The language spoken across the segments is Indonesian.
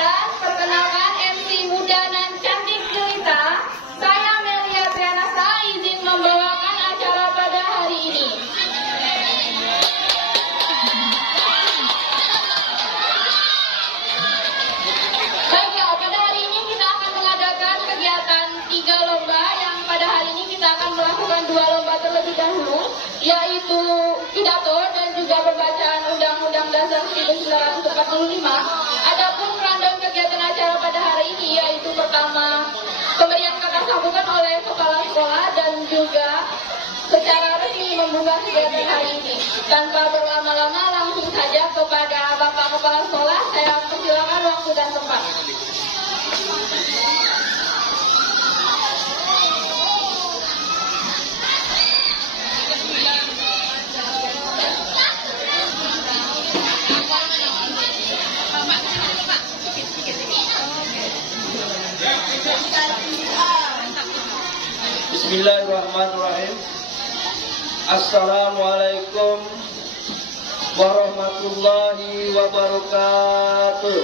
kegiatan, perkenalkan MC muda dan cantik jelita, saya Melia Trianasa izin membawakan acara pada hari ini. Baiklah, pada hari ini kita akan mengadakan kegiatan 3 lomba yang pada hari ini kita akan melakukan 2 lomba terlebih dahulu, yaitu pidato dan juga pembacaan Undang-Undang Dasar 1945. Adapun rundown kegiatan acara pada hari ini yaitu pertama pemberian kata sambutan oleh kepala sekolah dan juga secara resmi membuka kegiatan hari ini. Tanpa berlama-lama langsung saja kepada Bapak Kepala Sekolah, saya persilakan waktu dan tempat. Bismillahirrahmanirrahim. Assalamualaikum warahmatullahi wabarakatuh.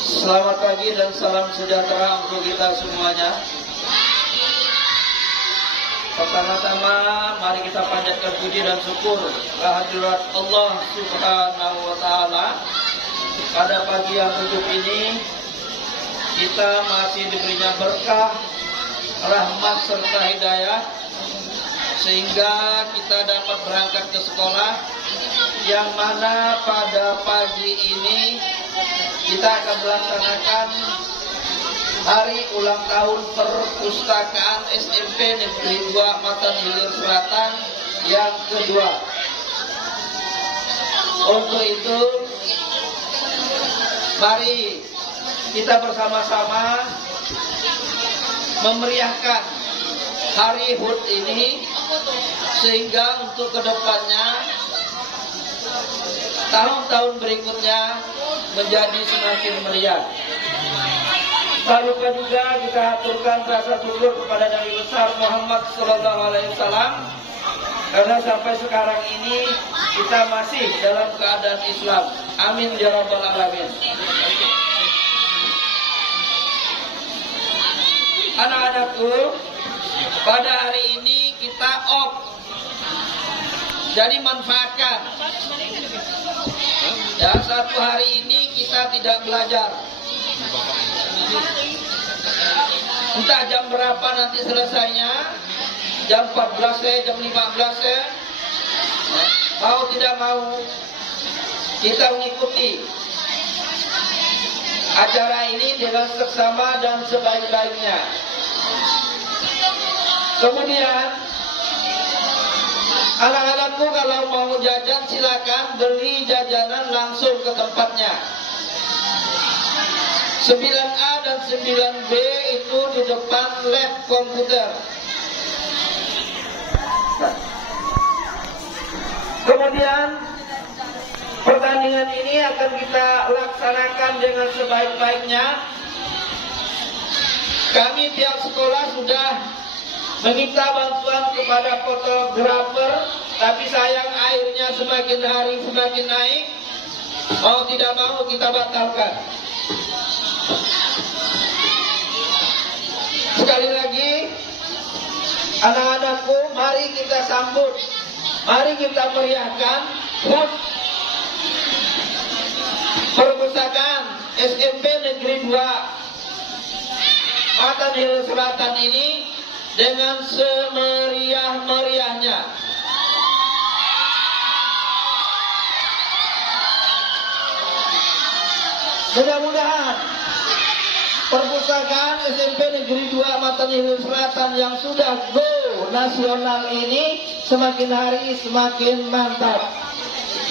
Selamat pagi dan salam sejahtera untuk kita semuanya. Pertama-tama mari kita panjatkan puji dan syukur kehadirat Allah Subhanahu wa taala. Pada pagi yang sejuk ini kita masih diberinya berkah, rahmat serta hidayah sehingga kita dapat berangkat ke sekolah, yang mana pada pagi ini kita akan melaksanakan hari ulang tahun perpustakaan SMP Negeri 2 Matan Hilir Selatan yang kedua. Untuk itu, mari kita bersama-sama memeriahkan hari HUT ini sehingga untuk kedepannya tahun-tahun berikutnya menjadi semakin meriah. Tak lupa juga kita aturkan rasa syukur kepada Nabi besar Muhammad SAW, karena sampai sekarang ini kita masih dalam keadaan Islam. Amin ya rabbal alamin. Anak-anakku, pada hari ini kita off, jadi manfaatkan. Ya, satu hari ini kita tidak belajar. Entah jam berapa nanti selesainya, jam 14 ya, jam 15 ya. Mau tidak mau kita mengikuti acara ini dengan seksama dan sebaik-baiknya. Kemudian anak-anakku kalau mau jajan silakan beli jajanan langsung ke tempatnya. 9A dan 9B itu di depan lab komputer. Kemudian pertandingan ini akan kita laksanakan dengan sebaik-baiknya. Kami pihak sekolah sudah meminta bantuan kepada fotografer, tapi sayang airnya semakin hari semakin naik. Mau tidak mau kita batalkan. Sekali lagi, anak-anakku, mari kita sambut, mari kita meriahkan HUT perpustakaan SMP Negeri 2 Matan Hilir Selatan ini dengan semeriah-meriahnya. Mudah-mudahan perpustakaan SMP Negeri 2 Matan Hilir Selatan yang sudah go nasional ini semakin hari semakin mantap.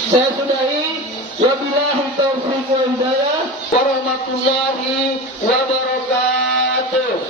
Saya sudahi. Wabillahi taufiq wal hidayah warahmatullahi wabarakatuh.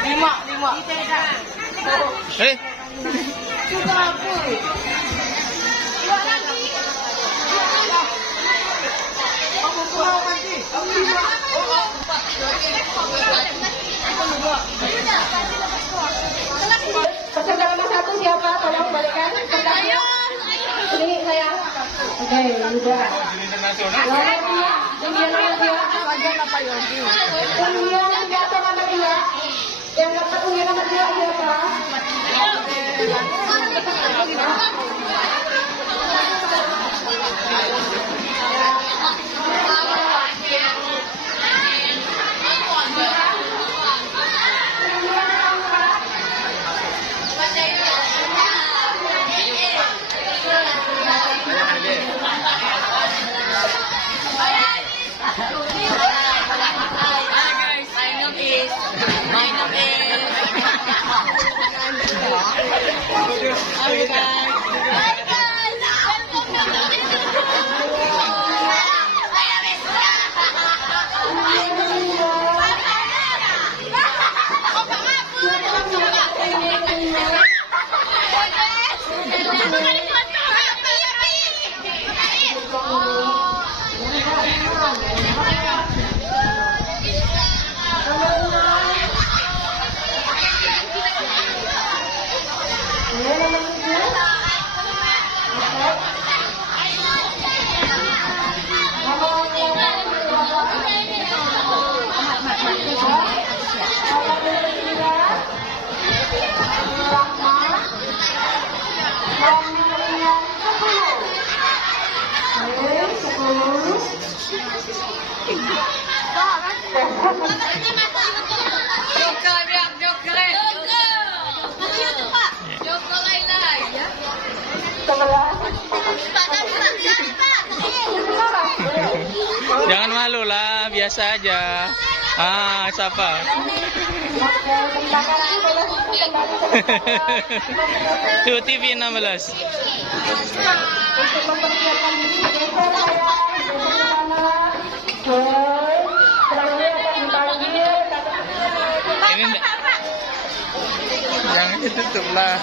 Lima. Peserta nomor 1 siapa? Tolong kembalikan. Ini saya. Oke, udah. Undian jatuh nomor 2. Yang dapat undian nomor 2 siapa? Jangan malu lah, biasa aja. Siapa? Tuh TV 16. Ini enggak. Jangan ditutup lah.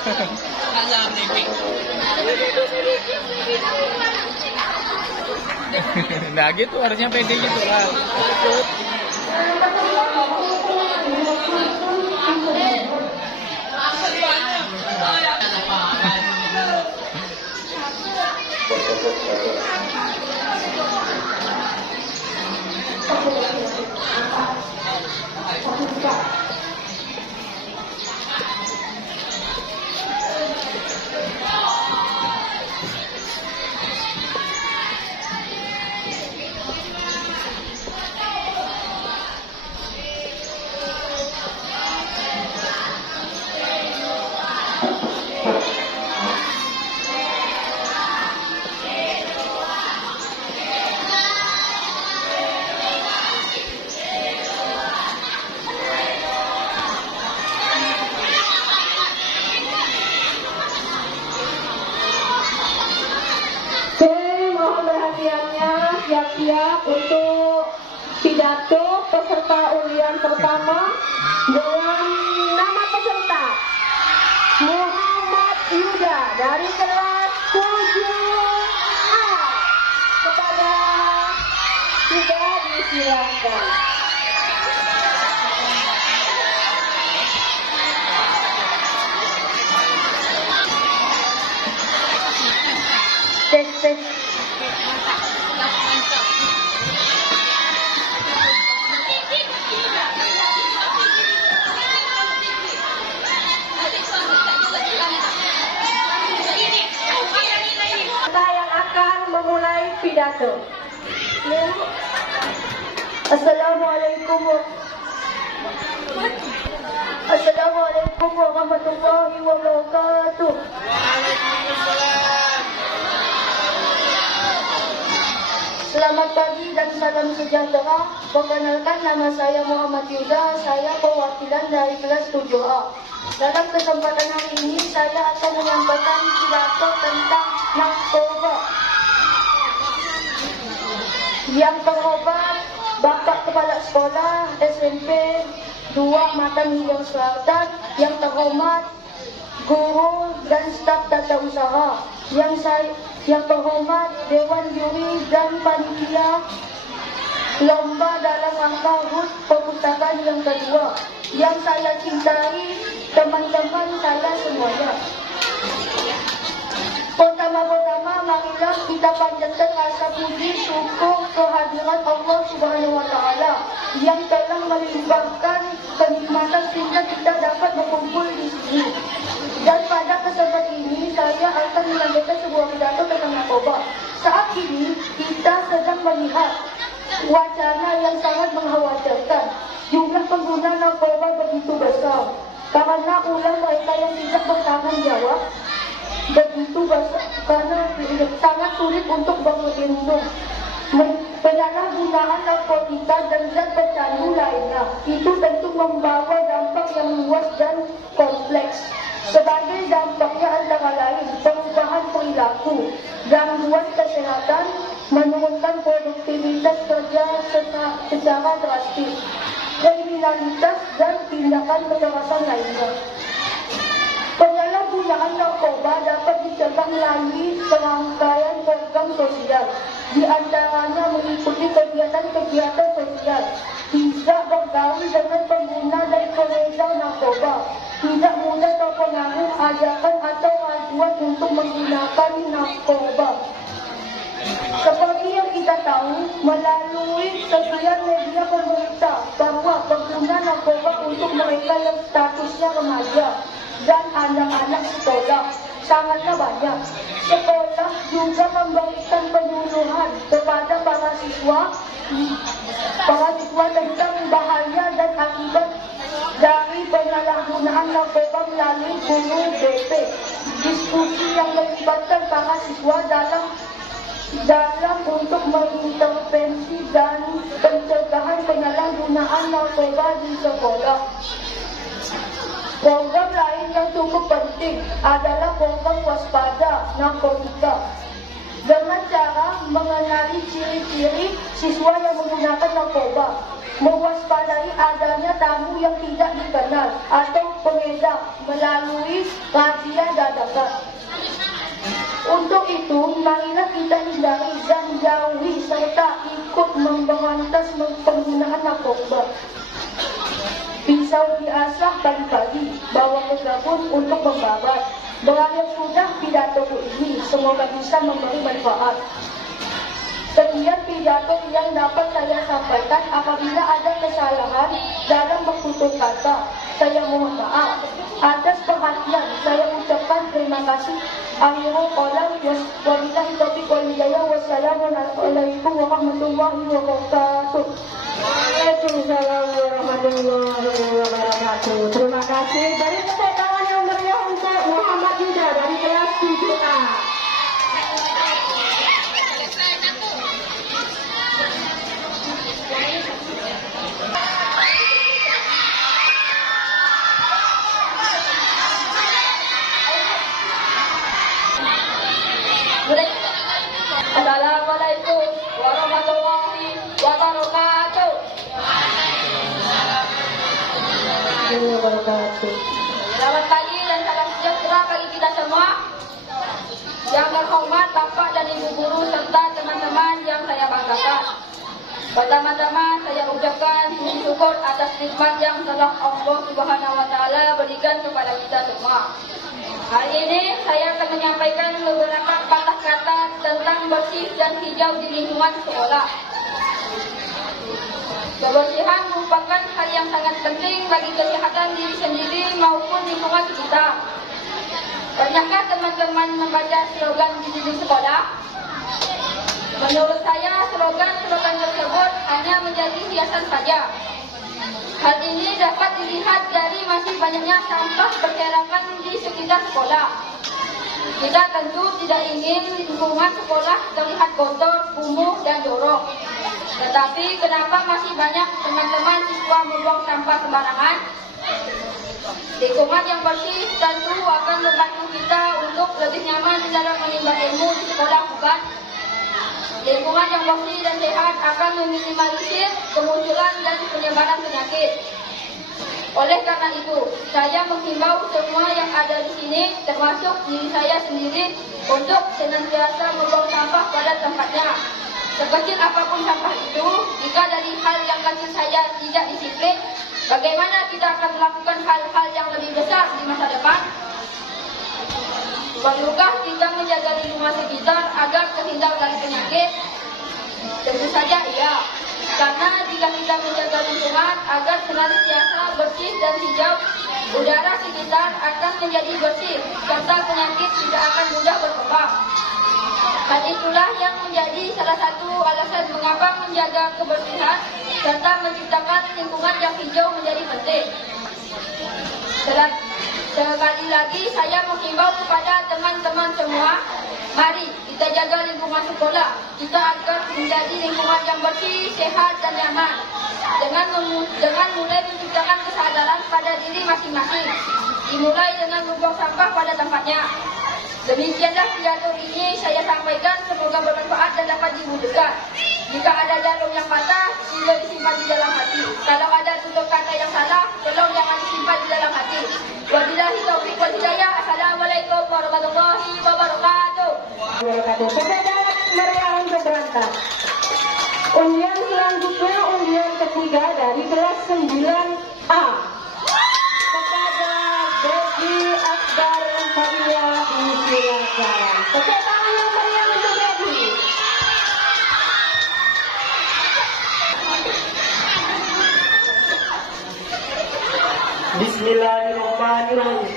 Nah gitu harusnya pede gitu lah. Siap-siap untuk pidato peserta undian pertama dengan nama peserta Muhammad Yuda dari kelas 7A. Kepada Yuda disilakan. Tes. Memulai pidato. Assalamualaikum warahmatullahi wabarakatuh. Selamat pagi dan salam sejahtera. Perkenalkan, nama saya Muhammad Yuda. Saya perwakilan dari kelas 7A. Dalam kesempatan hari ini, saya akan menyampaikan pidato tentang narkoba. Yang terhormat Bapak Kepala Sekolah SMP 2 Matan Hijau Selatan, yang terhormat guru dan staf tata usaha, yang terhormat Dewan Juri dan panitia lomba dalam rangka HUT perpustakaan yang kedua, yang saya cintai teman-teman saya semuanya. Pertama-tama, marilah kita panjatkan rasa puji syukur kehadiran Allah Subhanahu wa Ta'ala yang telah melimpahkan kenikmatan sehingga kita dapat berkumpul di sini. Dan pada kesempatan ini saya akan melanjutkan sebuah pidato tentang narkoba. Saat ini kita sedang melihat wacana yang sangat mengkhawatirkan. Jumlah pengguna narkoba begitu besar karena ulah mereka yang tidak bertanggung jawab begitu besar, karena sangat sulit untuk berlindung. Penyalahgunaan narkotika dan zat pecandu lainnya itu tentu membawa dampak yang luas dan kompleks. Sebagai dampaknya antara lain perubahan perilaku, gangguan kesehatan, menurunkan produktivitas kerja secara drastis, kriminalitas dan tindakan kekerasan lainnya. Penyalahgunaan narkoba dapat dicegah melalui serangkaian program sosial, di antaranya mengikuti kegiatan-kegiatan sosial, tidak bergaul dengan pengguna dan pengedar narkoba, tidak mudah terpengaruh ajakan atau aduan untuk menggunakan narkoba. Seperti yang kita tahu melalui sosial media pemerintah bahwa pengguna narkoba untuk mereka yang statusnya remaja dan anak-anak sekolah sangatlah banyak. Sekolah juga memberikan penyuluhan kepada para siswa tentang bahaya dan akibat dari penyalahgunaan narkoba melalui guru BP. Diskusi yang melibatkan para siswa dalam untuk mengintervensi dan pencegahan penyalahgunaan narkoba di sekolah. Program lain yang cukup penting adalah program waspada narkotika, dengan cara mengenali ciri-ciri siswa yang menggunakan narkoba, mewaspadai adanya tamu yang tidak dikenal atau pengedar melalui razia dadakan. Untuk itu, marilah kita hindari dan jauhi serta ikut memberantas penggunaan narkoba. Pisau diasah pagi-pagi, bawa ke kebun untuk membabat. Berakhir sudah pidato ini, semoga bisa memberi manfaat. Sekian pidato yang dapat saya sampaikan. Apabila ada kesalahan dalam bertutur kata, saya mohon maaf. Atas perhatian, saya ucapkan terima kasih. Akhirul qalam, wabillahi taufiq wal hidayah. Wassalamualaikum warahmatullahi wabarakatuh. Waalaikumsalam warahmatullahi wabarakatuh. Terima kasih. Dari tepuk tangan yang meriah untuk Muhammad Yuda dari kelas 7A. Assalamualaikum warahmatullahi wabarakatuh. Selamat pagi dan salam sejahtera bagi kita semua. Yang terhormat Bapak dan Ibu guru serta teman-teman yang saya banggakan. Pertama-tama saya ucapkan puji syukur atas nikmat yang telah Allah Subhanahu wa Ta'ala berikan kepada kita semua. Hari ini saya akan menyampaikan beberapa patah kata tentang bersih dan hijau di lingkungan sekolah. Kebersihan merupakan hal yang sangat penting bagi kesehatan diri sendiri maupun lingkungan kita. Pernahkah teman-teman membaca slogan di sekolah? Menurut saya, slogan-slogan tersebut hanya menjadi hiasan saja. Hal ini dapat dilihat dari masih banyaknya sampah berserakan di sekitar sekolah. Kita tentu tidak ingin lingkungan sekolah terlihat kotor, kumuh, dan jorok. Tetapi kenapa masih banyak teman-teman siswa membuang sampah sembarangan? Lingkungan yang bersih tentu akan membantu kita untuk lebih nyaman dalam menimba ilmu di sekolah, bukan? Lingkungan yang bersih dan sehat akan meminimalisir kemunculan dan penyebaran penyakit. Oleh karena itu, saya menghimbau semua yang ada di sini, termasuk diri saya sendiri, untuk senantiasa membuang sampah pada tempatnya. Sekecil apapun sampah itu, jika dari hal yang kecil saja tidak disiplin, bagaimana kita akan melakukan hal-hal yang lebih besar di masa depan? Perlukah kita menjaga lingkungan sekitar agar terhindar dari penyakit? Tentu saja iya. Karena jika kita menjaga lingkungan agar senantiasa bersih dan hijau, udara sekitar akan menjadi bersih, serta penyakit tidak akan mudah berkembang. Hal itulah yang menjadi salah satu alasan mengapa menjaga kebersihan serta menciptakan lingkungan yang hijau menjadi penting. Sekali lagi saya menghimbau kepada teman-teman semua, mari kita jaga lingkungan sekolah kita agar menjadi lingkungan yang bersih, sehat dan nyaman. Dengan mulai menciptakan kesadaran pada diri masing-masing, dimulai dengan membuang sampah pada tempatnya. Demikianlah pidato ini saya sampaikan, semoga bermanfaat dan dapat diwujudkan. Jika ada jarum yang patah, sila disimpan di dalam hati. Kalau ada tutur kata yang salah, tolong jangan disimpan di dalam hati. Wabillahi taufiq wal hidayah. Assalamualaikum warahmatullahi wabarakatuh. Kepada meriah untuk berangkat. Undian selanjutnya undian ketiga dari kelas 9A. Kepada Devi Akbar Fadila disilakan. Tepuk tangan yang meriah untuk Devi. Bismillahirrahmanirrahim.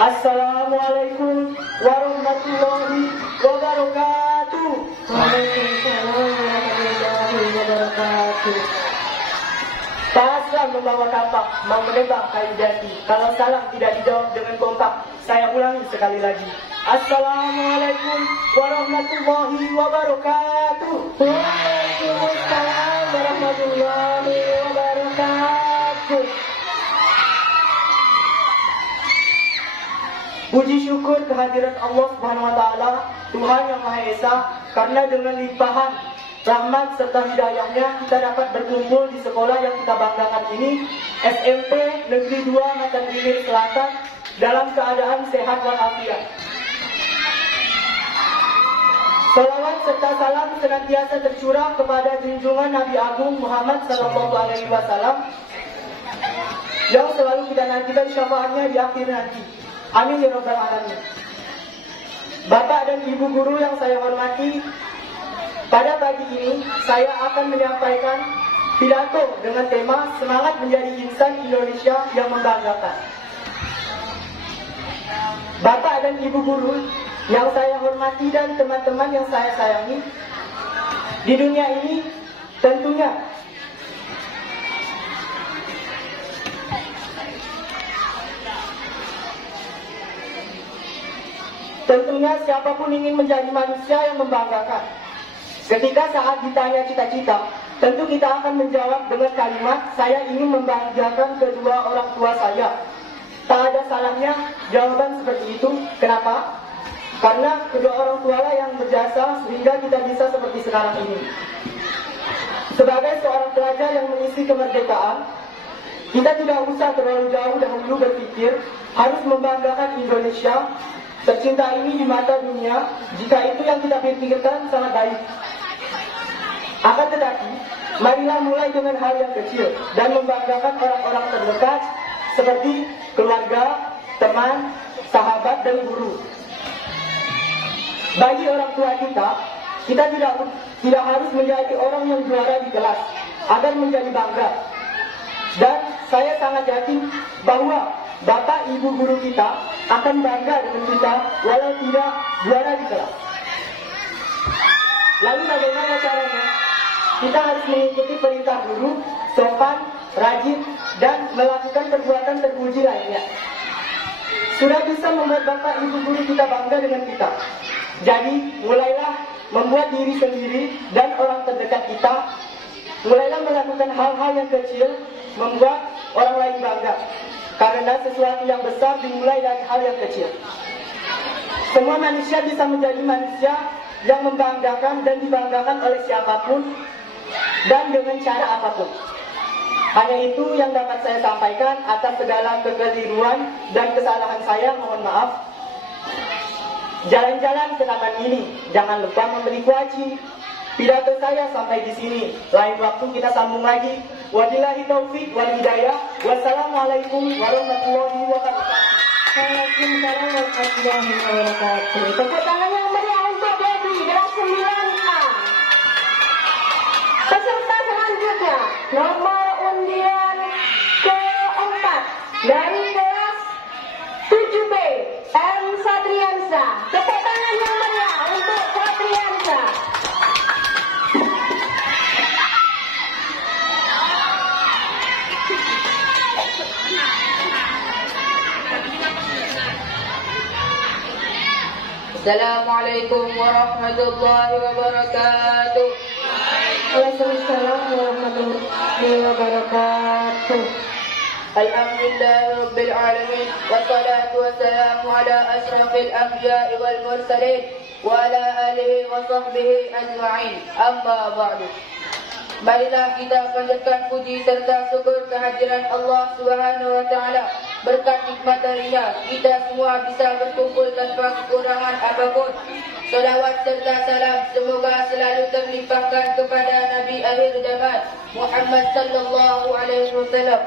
Assalamualaikum warahmatullahi wabarakatuh. Waalaikumsalam warahmatullahi wabarakatuh. Pasang membawa kapak, mau menebak kayu jati. Kalau salam tidak dijawab dengan kompak, saya ulangi sekali lagi. Assalamualaikum warahmatullahi wabarakatuh. Waalaikumsalam warahmatullahi wabarakatuh. Puji syukur kehadirat Allah Subhanahu wa taala, Tuhan yang Maha Esa, karena dengan limpahan rahmat serta hidayahnya kita dapat berkumpul di sekolah yang kita banggakan ini, SMP Negeri 2 Matan Ilir Selatan, dalam keadaan sehat walafiat. Salawat serta salam senantiasa tercurah kepada junjungan Nabi Agung Muhammad SAW yang selalu kita nantikan syafaatnya di akhir nanti. Amin ya rabbal alamin. Bapak dan Ibu guru yang saya hormati, pada pagi ini saya akan menyampaikan pidato dengan tema semangat menjadi insan Indonesia yang membanggakan. Bapak dan Ibu guru yang saya hormati dan teman-teman yang saya sayangi, di dunia ini tentunya siapapun ingin menjadi manusia yang membanggakan. Ketika saat ditanya cita-cita, tentu kita akan menjawab dengan kalimat, saya ingin membanggakan kedua orang tua saya. Tak ada salahnya jawaban seperti itu. Kenapa? Karena kedua orang tua lah yang berjasa sehingga kita bisa seperti sekarang ini. Sebagai seorang pelajar yang mengisi kemerdekaan, kita tidak usah terlalu jauh dahulu berpikir harus membanggakan Indonesia tercinta ini di mata dunia, jika itu yang kita pikirkan sangat baik. Akan tetapi, marilah mulai dengan hal yang kecil dan membanggakan orang-orang terdekat seperti keluarga, teman, sahabat, dan guru. Bagi orang tua kita tidak harus menjadi orang yang juara di kelas agar menjadi bangga. Dan saya sangat yakin bahwa Bapak Ibu guru kita akan bangga dengan kita walau tidak juara di kelas. Lalu bagaimana caranya? Kita harus mengikuti perintah guru, sopan, rajin, dan melakukan perbuatan terpuji lainnya. Sudah bisa membuat Bapak Ibu guru kita bangga dengan kita. Jadi mulailah membuat diri sendiri dan orang terdekat kita, mulailah melakukan hal-hal yang kecil, membuat orang lain bangga. Karena sesuatu yang besar dimulai dari hal yang kecil. Semua manusia bisa menjadi manusia yang membanggakan dan dibanggakan oleh siapapun dan dengan cara apapun. Hanya itu yang dapat saya sampaikan. Atas segala kekeliruan dan kesalahan saya, mohon maaf. Jalan-jalan ke taman ini, jangan lupa membeli kuaci. Pidato saya sampai di sini. Lain waktu kita sambung lagi. Wabillahi taufik wal hidayah. Wassalamualaikum warahmatullahi wabarakatuh. Waalaikumsalam warahmatullahi wabarakatuh. Tepuk tangan yang meriah untuk Debbie, kelas 9A. Peserta selanjutnya, nomor undian keempat dari kelas 7B, M. Satriansa. Tepuk tangan yang meriah untuk Satriansa. Assalamualaikum warahmatullahi wabarakatuh. Waalaikumsalam warahmatullahi wabarakatuh. Alhamdulillahirabbil alamin wassalatu wassalamu ala asyrafil anbiya'i wal mursalin wa ala alihi wa sahbihi ajma'in. Amma ba'du. Marilah kita panjatkan puji serta syukur kehadiran Allah Subhanahu wa taala. Berkat nikmat darinya, kita semua bisa berkumpul tanpa kekurangan apapun. Salawat serta salam semoga selalu terlimpahkan kepada Nabi akhir zaman Muhammad sallallahu alaihi wasallam.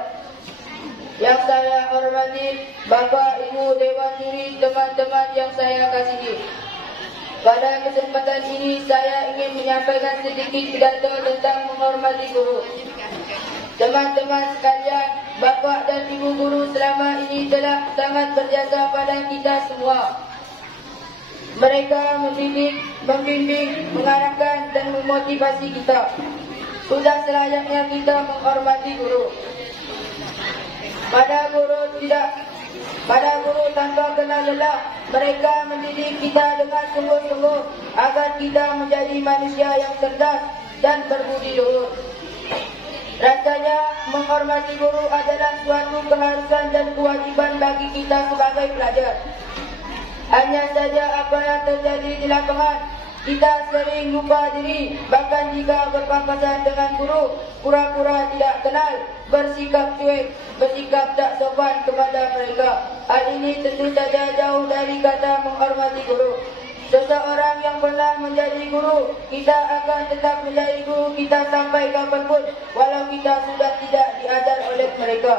Yang saya hormati Bapak, Ibu, Dewan Juri, teman-teman yang saya kasihi. Pada kesempatan ini saya ingin menyampaikan sedikit pidato tentang menghormati guru. Teman-teman sekalian, Bapak dan Ibu guru selama ini telah sangat berjasa pada kita semua. Mereka mendidik, membimbing, mengarahkan dan memotivasi kita. Sudah selayaknya kita menghormati guru. Pada guru tanpa kenal lelah, mereka mendidik kita dengan sungguh-sungguh agar kita menjadi manusia yang cerdas dan berbudi luhur. Rasanya menghormati guru adalah suatu keharusan dan kewajiban bagi kita sebagai pelajar. Hanya saja apa yang terjadi di lapangan, kita sering lupa diri, bahkan jika berpapasan dengan guru, pura-pura tidak kenal, bersikap cuek, bersikap tak sopan kepada mereka. Hal ini tentu saja jauh dari kata menghormati guru. Seseorang yang pernah menjadi guru, kita akan tetap menjadi guru kita sampai kapanpun, walau kita sudah tidak diajar oleh mereka.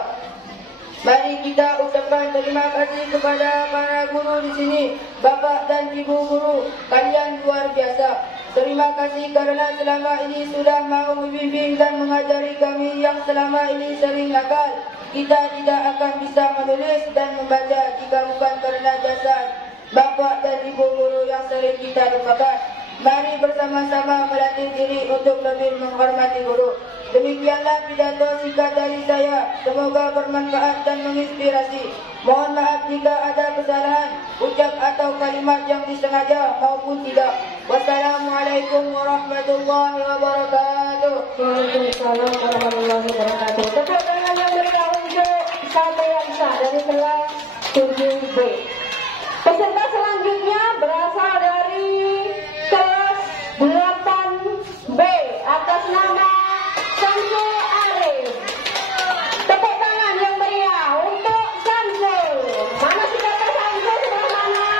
Mari kita ucapkan terima kasih kepada para guru di sini, Bapak dan Ibu guru, kalian luar biasa. Terima kasih karena selama ini sudah mau membimbing dan mengajari kami yang selama ini sering nakal. Kita tidak akan bisa menulis dan membaca jika bukan karena jasa Bapak dan Ibu guru yang sering kita lupakan. Mari bersama-sama melatih diri untuk lebih menghormati guru. Demikianlah pidato singkat dari saya. Semoga bermanfaat dan menginspirasi. Mohon maaf jika ada kesalahan ucap atau kalimat yang disengaja maupun tidak. Wassalamualaikum warahmatullahi wabarakatuh. Waalaikumsalam warahmatullahi wabarakatuh. Tepuk tangan yang meriah untuk Satriansa dari kelas 7B. Peserta selanjutnya berasal dari kelas 8B atas nama Samsul Arif. Tepuk tangan yang meriah untuk Samsul. Mana si kakak Samsul, sebelah mana?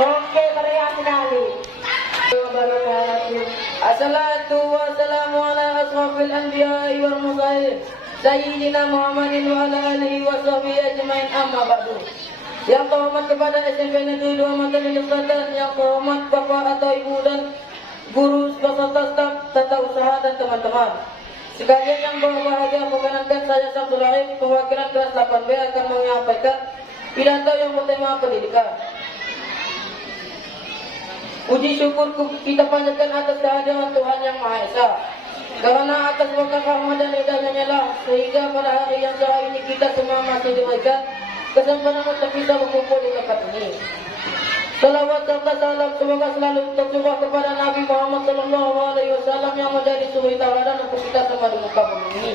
Oke, meriah sekali. Assalatu wassalamu ala asrafil anbiya'i wal mursalin Sayyidina Muhammadin wa ala alihi wa sahbihi ajmain, amma ba'du. Yang terhormat kepada SMP Negeri 2 Materi Selatan, yang terhormat Bapak atau Ibu dan guru beserta staf tata usaha dan teman-teman sekalian yang berbahagia, perkenankan saya Samsul Arif, perwakilan kelas 8B akan menyampaikan pidato yang bertema pendidikan. Puji syukur kita panjatkan atas kehadiran Tuhan Yang Maha Esa. Karena atas berkat rahmat dan hidayahnya lah sehingga pada hari yang cerah ini kita semua masih diberikan kesempatan untuk kita berkumpul di tempat ini. Salawat serta salam semoga selalu tercurah kepada Nabi Muhammad SAW yang menjadi suri tauladan untuk kita semua di muka bumi ini.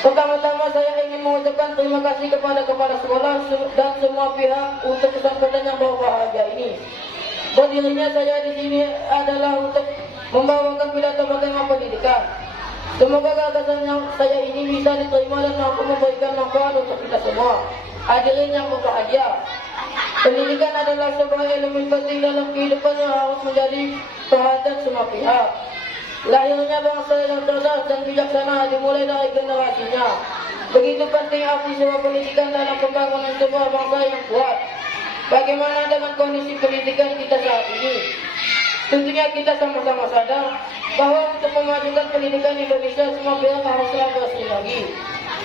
Pertama-tama saya ingin mengucapkan terima kasih kepada kepala sekolah dan semua pihak untuk kesempatan yang berbahagia ini. Berdirinya saya di sini adalah untuk membawakan pidato tentang pendidikan. Semoga gagasan yang saya ini bisa diterima dan mampu memberikan manfaat untuk kita semua. Hadirin yang berbahagia, pendidikan adalah sebuah elemen penting dalam kehidupan yang harus menjadi perhatian semua pihak. Lahirnya bangsa yang cerdas dan bijaksana dimulai dari generasinya. Begitu penting arti sebuah pendidikan dalam pembangunan sebuah bangsa yang kuat. Bagaimana dengan kondisi pendidikan kita saat ini? Tentunya kita sama-sama sadar bahwa untuk memajukan pendidikan Indonesia semua pihak haruslah bersinergi.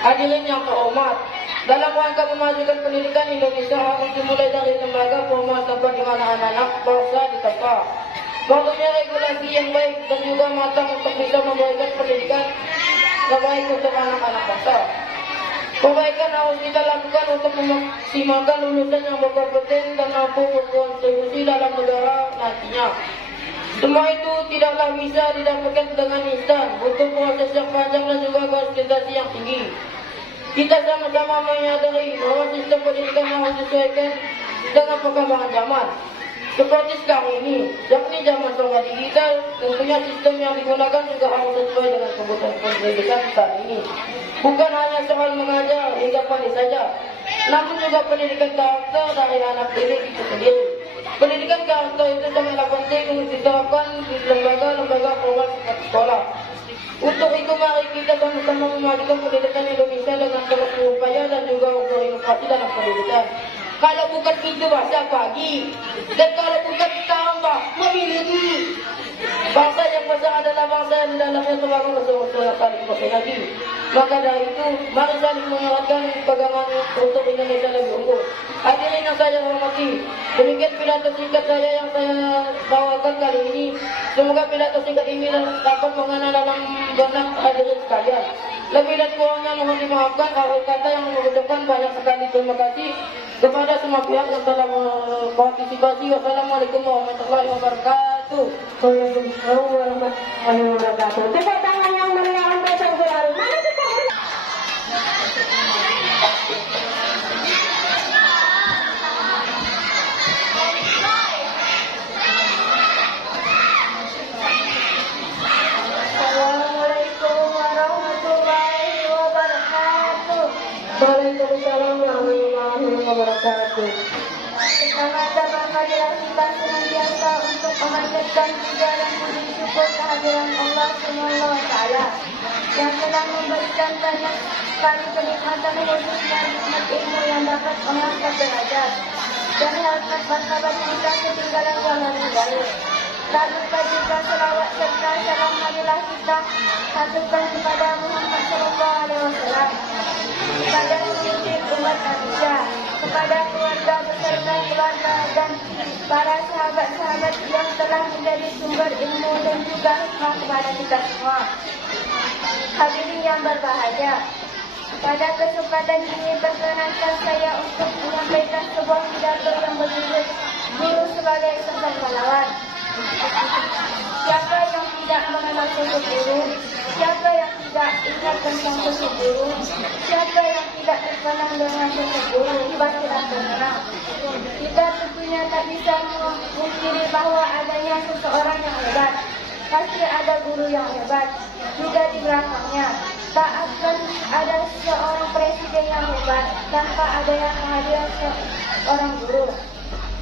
Hadirin yang terhormat, dalam rangka memajukan pendidikan Indonesia harus dimulai dari lembaga formal tempat di mana anak-anak bangsa ditempa. Perlunya regulasi yang baik dan juga matang untuk bisa memberikan pendidikan terbaik untuk anak-anak bangsa. Perbaikan harus kita lakukan untuk memaksimalkan lulusan yang berkompeten dan mampu berkontribusi dalam negara nantinya. Semua itu tidaklah bisa didapatkan dengan instan, butuh proses yang panjang dan juga konsentrasi yang tinggi. Kita sama-sama menyadari bahwa sistem pendidikan harus disesuaikan dengan perkembangan zaman. Seperti sekarang ini, yakni zaman serba digital, tentunya sistem yang digunakan juga harus sesuai dengan kebutuhan pendidikan saat ini. Bukan hanya soal mengajar hingga pandai saja, namun juga pendidikan karakter dari anak didik itu sendiri. Pendidikan karakter itu sangatlah penting untuk diterapkan di lembaga-lembaga formal seperti sekolah. Untuk itu mari kita sama-sama memajukan pendidikan Indonesia dengan terus berupaya dan juga berinovasi dalam pendidikan. Kalau bukan itu siapa lagi? Dan kalau bukan sekarang memilih dulu. Bangsa yang besar adalah bangsa yang di dalamnya terbangun unsur-unsur yang saling bersinergi. Maka dari itu, mari saling menguatkan pegangan untuk Indonesia lebih unggul. Hadirin yang saya hormati, demikian pidato singkat saya yang saya bawakan kali ini. Semoga pidato singkat ini dapat mengena dalam benak hadirin sekalian. Lebih dan kurangnya mohon dimaafkan. Akhir kata yang mengucapkan banyak sekali terima kasih kepada semua pihak yang telah berpartisipasi. Wassalamualaikum warahmatullahi wabarakatuh. Waalaikumsalam warahmatullahi wabarakatuh. Tepuk tangan yang meriah untuk Saudara. Mana kita? Assalamualaikum warahmatullahi wabarakatuh. Waalaikumsalam warahmatullahi wabarakatuh. Pertama-tama marilah kita senantiasa untuk memanjatkan puja dan puji syukur kehadiran Allah Subhanahu wa Ta'ala yang telah memberikan banyak sekali kenikmatan, khususnya nikmat ilmu yang dapat mengangkat derajat dan harkat martabat kita ketinggalan yang lebih baik. Tak lupa juga selawat serta salam marilah kita haturkan kepada Muhammad SAW, kepada pemimpin umat manusia, kepada keluarga beserta keluarga dan para sahabat-sahabat yang telah menjadi sumber ilmu dan juga hikmah kepada kita semua. Hadirin yang berbahagia, pada kesempatan ini perkenankan saya untuk menyampaikan sebuah pidato yang berjudul Guru sebagai Sosok Pahlawan. Siapa yang tidak mengenal sosok guru? Siapa yang tidak ingat tentang sosok guru? Siapa yang tidak terkenang dengan sosok guru? Pastilah terkenang. Kita tentunya tak bisa memungkiri bahwa adanya seseorang yang hebat. Pasti ada guru yang hebat juga di belakangnya. Tak akan ada seorang presiden yang hebat tanpa adanya kehadiran seorang guru.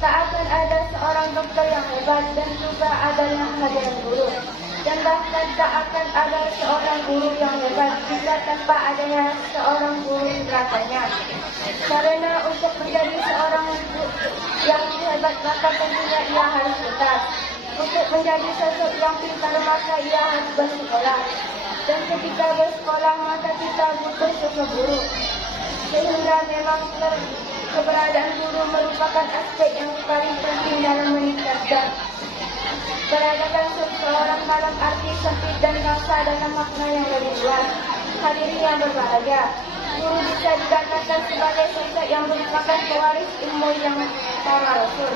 Tak akan ada seorang dokter yang hebat dan juga adanya kehadiran guru. Dan bahkan tak akan ada seorang guru yang hebat jika tanpa adanya seorang guru di belakangnya. Karena untuk menjadi seorang yang hebat maka tentunya ia harus pintar. Untuk menjadi sosok yang pintar maka ia harus bersekolah. Dan ketika bersekolah maka kita butuh sosok guru. Sehingga memang keberadaan guru merupakan aspek yang paling penting dalam meningkatkan peradaban seseorang dalam arti sempit dan rasa dalam makna yang lebih luas. Hadirin yang berbahagia, guru bisa dikatakan sebagai sosok yang merupakan pewaris ilmu yang para rasul.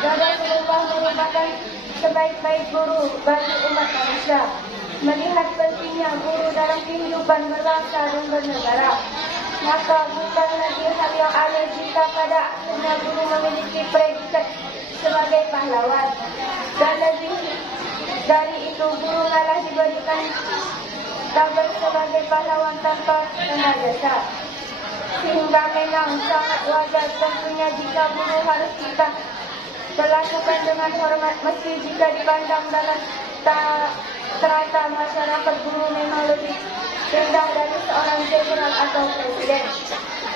Dan Rasulullah merupakan sebaik-baik guru bagi umat manusia. Melihat pentingnya guru dalam kehidupan berbangsa dan bernegara, maka bukan lagi hal yang aneh jika pada akhirnya guru memiliki predikat sebagai pahlawan. Dan lebih dari itu, guru malah diberikan kabar sebagai pahlawan tanpa kenal jasa. Sehingga memang sangat wajar tentunya jika guru harus kita perlakukan dengan hormat, meski jika dipandang dalam terata masyarakat guru memang lebih rendah dari seorang jenderal atau presiden.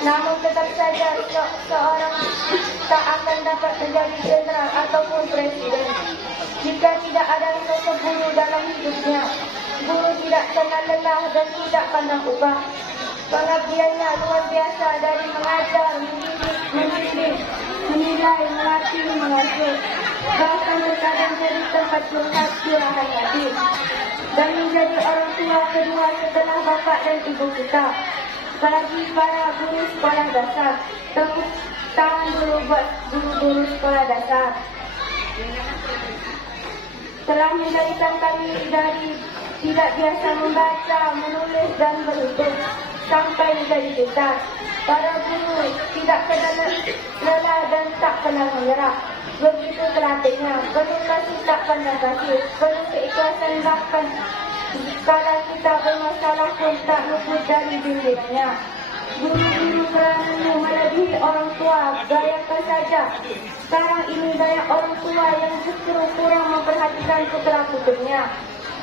Namun tetap saja seorang tak akan dapat menjadi jenderal ataupun presiden jika tidak ada sosok guru dalam hidupnya. Guru tidak kenal lelah dan tidak pandang upah. Pengabdiannya luar biasa, dari mengajar, mendidik, menilai, melatih, mengasuh, bahkan terkadang jadi tempat curhat curahan hati, dan menjadi orang tua kedua setelah bapak dan ibu kita. Bagi para guru sekolah dasar, tepuk tangan dulu buat guru-guru sekolah dasar. Telah menjadikan kami dari tidak biasa membaca, menulis dan berhitung sampai menjadi pintar. Para guru tidak kenal lelah dan tak kenal menyerah. Begitu terlatihnya, penuh kasih tak pandang kasih, penuh keikhlasan, bahkan kalau kita bermasalah pun tak luput dari bimbingannya. Guru-guru kerana melebihi orang tua, bayangkan saja sekarang ini banyak orang tua yang justru kurang memperhatikan putra-putrinya,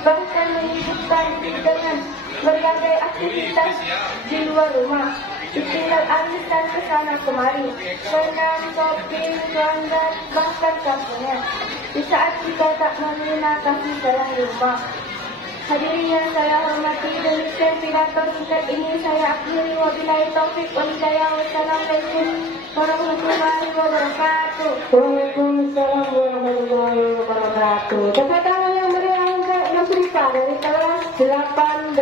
bahkan menyibukkan diri dengan berbagai aktivitas di luar rumah, ditinggal alisan ke sana kemari, senam, shopping, pelanggan, bahkan kampungnya, di saat kita tak menerima kasih sayang di rumah. Hadirin yang saya hormati, demikian pidato singkat ini saya akhiri. Wabillahi taufik wal hidayah. Wassalamualaikum warahmatullahi wabarakatuh. Waalaikumsalam warahmatullahi wabarakatuh. Tepuk tangan yang meriah untuk Nusrika dari kelas 8B.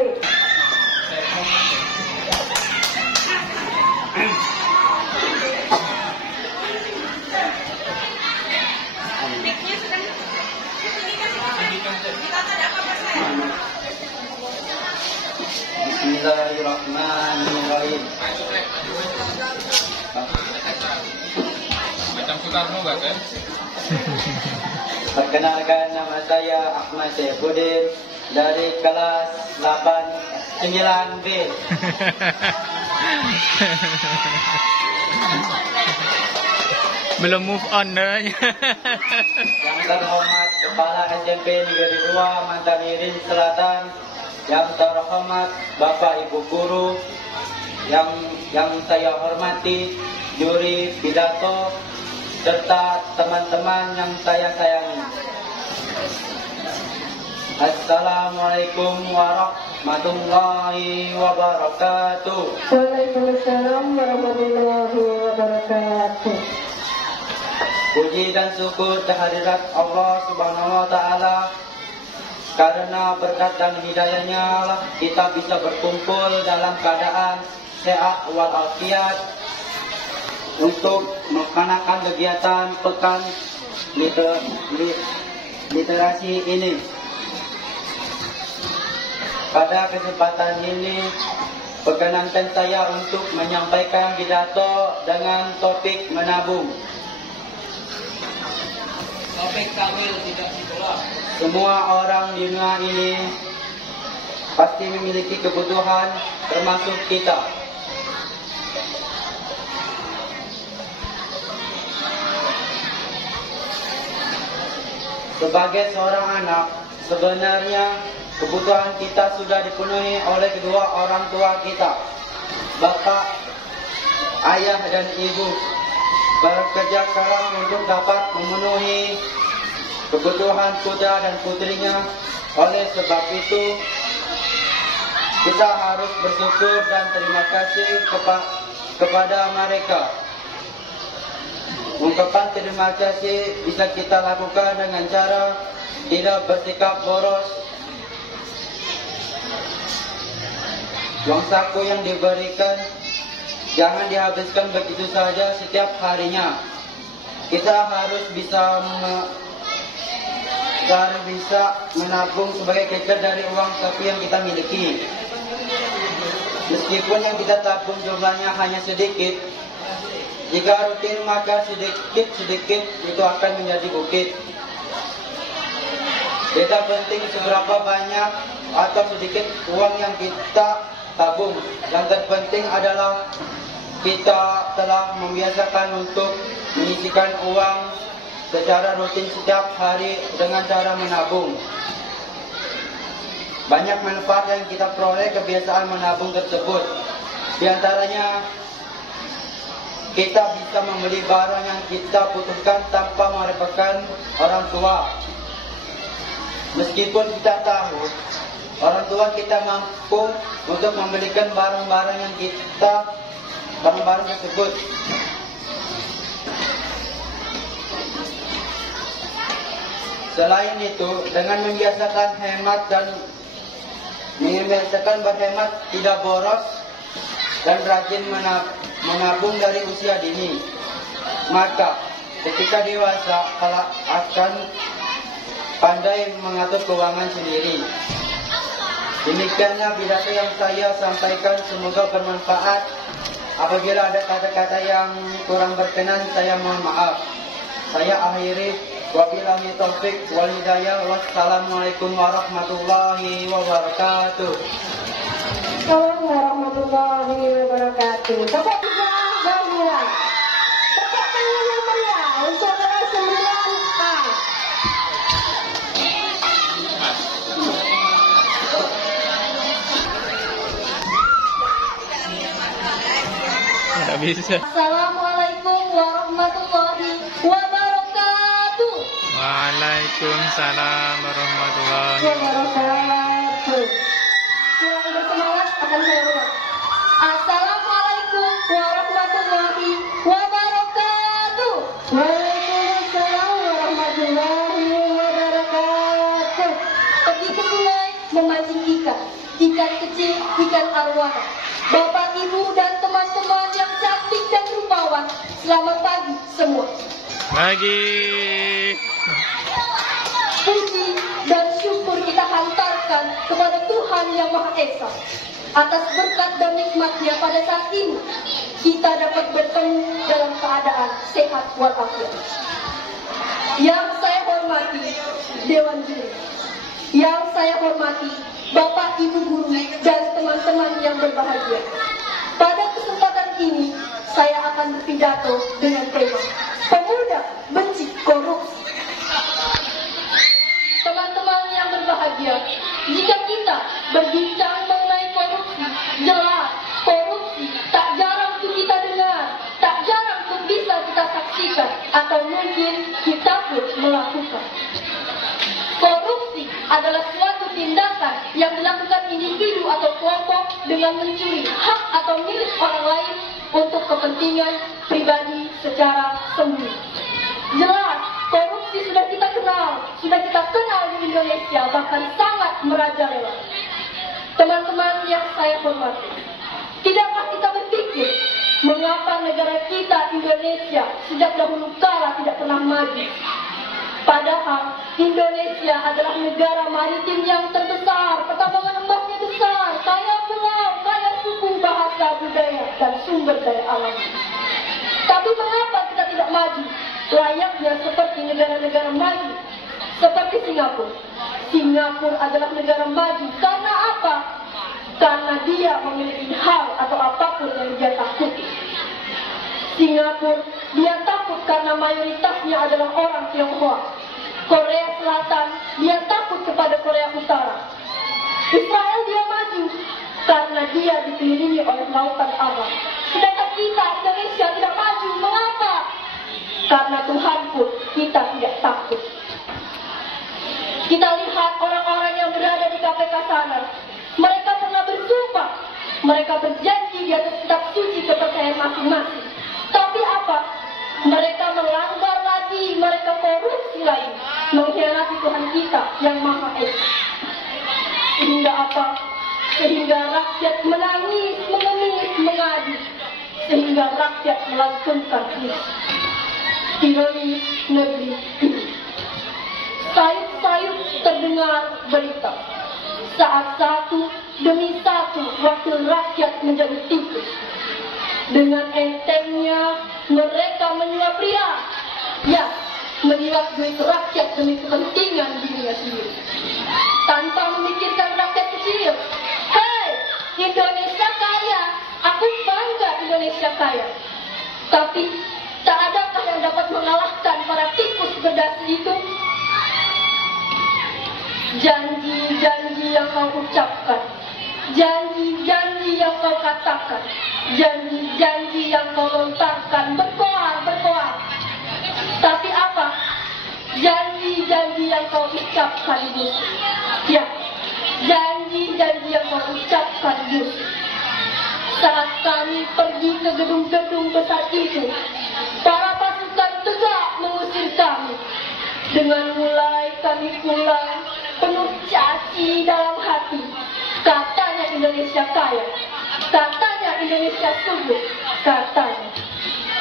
Bismillahirrahmanirrahim. Macam Soekarno bahkan. Perkenalkan, nama saya Ahmad Saifuddin dari kelas 9B. Belum move on dah. Yang terhormat Kepala SMP Negeri 2 Mantanirin Selatan, yang terhormat Bapak Ibu Guru, yang saya hormati juri pidato, serta teman-teman yang saya sayangi. Assalamualaikum warahmatullahi wabarakatuh. Waalaikumsalam warahmatullahi wabarakatuh. Puji dan syukur kehadirat Allah Subhanahu wa Ta'ala, karena berkat dan hidayahnya lah kita bisa berkumpul dalam keadaan sehat walafiat untuk melaksanakan kegiatan pekan literasi ini. Pada kesempatan ini, perkenankan saya untuk menyampaikan pidato dengan topik menabung. Topik kamil tidak ditolak. Semua orang di dunia ini pasti memiliki kebutuhan, termasuk kita. Sebagai seorang anak, sebenarnya kebutuhan kita sudah dipenuhi oleh kedua orang tua kita. Bapak, ayah dan ibu bekerja keras untuk dapat memenuhi kebutuhan putra dan putrinya. Oleh sebab itu, kita harus bersyukur dan terima kasih kepada mereka. Ungkapan terima kasih bisa kita lakukan dengan cara tidak bersikap boros Uang saku yang diberikan jangan dihabiskan begitu saja setiap harinya. Kita harus bisa menabung sebagai kecil dari uang saku yang kita miliki. Meskipun yang kita tabung jumlahnya hanya sedikit, jika rutin maka sedikit-sedikit itu akan menjadi bukit. Tidak penting seberapa banyak atau sedikit uang yang kita tabung. Yang terpenting adalah kita telah membiasakan untuk menyisihkan uang secara rutin setiap hari dengan cara menabung. Banyak manfaat yang kita peroleh kebiasaan menabung tersebut. Di antaranya, kita bisa membeli barang yang kita butuhkan tanpa merepotkan orang tua. Meskipun kita tahu orang tua kita mampu untuk membelikan barang-barang tersebut. Selain itu, dengan membiasakan berhemat, tidak boros, dan rajin menabung dari usia dini, maka ketika dewasa akan pandai mengatur keuangan sendiri. Demikianlah pidato yang saya sampaikan, semoga bermanfaat. Apabila ada kata-kata yang kurang berkenan, saya mohon maaf. Saya akhiri. Wabillahi taufik wal hidayah. Wassalamualaikum warahmatullahi wabarakatuh. Assalamualaikum warahmatullahi wabarakatuh. Tepuk tangan gembira. Tepuk tangan yang meriah untuk kelas 9A. Nggak bisa. Assalamualaikum warahmatullahi wabarakatuh. Waalaikumsalam warahmatullahi Wabarakatuh. Kurang bersemangat akan saya ulang. Assalamualaikum warahmatullahi wabarakatuh. Waalaikumsalam warahmatullahi wabarakatuh. Pergi ke sungai memancing ikan kecil, ikan arwana. Bapak, ibu, dan teman-teman yang cantik dan rupawan, selamat pagi semua. Pagi. Puji dan syukur kita hantarkan kepada Tuhan Yang Maha Esa atas berkat dan nikmatnya pada saat ini kita dapat bertemu dalam keadaan sehat walafiat. Yang saya hormati Dewan Juri, yang saya hormati Bapak, Ibu guru, dan teman-teman yang berbahagia. Pada kesempatan ini saya akan berpidato dengan tema Pemuda Benci Korupsi. Teman-teman yang berbahagia, jika kita berbincang mengenai korupsi, jelas korupsi tak jarang untuk kita dengar, tak jarang untuk bisa kita saksikan, atau mungkin kita pun melakukan. Korupsi adalah suatu tindakan yang dilakukan individu atau kelompok dengan mencuri hak atau milik orang lain untuk kepentingan pribadi secara sembunyi. Jelas, korupsi sudah kita kenal di Indonesia, bahkan sangat merajalela. Teman-teman yang saya hormati, tidakkah kita berpikir mengapa negara kita Indonesia sejak dahulu kala tidak pernah maju? Padahal Indonesia adalah negara maritim yang terbesar, pertambangan emasnya besar, kaya pulau, kaya suku, bahasa, budaya, dan sumber daya alam. Tapi mengapa kita tidak maju layaknya seperti negara-negara maju seperti Singapura? Singapura adalah negara maju karena apa? Karena dia memiliki hal atau apapun yang dia takuti. Singapura dia takut karena mayoritasnya adalah orang Tionghoa. Korea Selatan dia takut kepada Korea Utara. Israel dia maju karena dia dikelilingi oleh lautan Arab. Sedangkan kita Indonesia tidak maju. Mengapa? Karena Tuhan pun kita tidak takut. Kita lihat orang-orang yang berada di KPK sana. Mereka pernah bersumpah, mereka berjanji di atas kitab suci kepercayaan masing-masing. Tapi apa? Mereka melanggar lagi, mereka korupsi lagi, mengkhianati Tuhan kita yang Maha Esa. Sehingga apa? sehingga rakyat menangis, mengemis, mengadu, sehingga rakyat melantunkan ironi negeri ini. Sayup-sayup terdengar berita saat satu demi satu wakil rakyat menjadi tikus. Dengan entengnya mereka menyuap pria, ya, menyuap duit rakyat demi kepentingan dirinya sendiri, tanpa memikirkan rakyat kecil. Hei, Indonesia kaya, aku bangga Indonesia kaya. Tapi tak adakah yang dapat mengalahkan para tikus berdasi itu? Janji-janji yang kau ucapkan, janji-janji yang kau katakan, janji-janji yang kau lontarkan berkoar-berkoar. Tapi apa? Janji-janji yang kau ucapkan, Gus. Ya, janji-janji yang kau ucapkan, Gus. Saat kami pergi ke gedung-gedung besar itu, para pasukan tegak mengusir kami. Dengan mulai kami pulang penuh caci dalam hati. Katanya Indonesia kaya, katanya Indonesia subur, katanya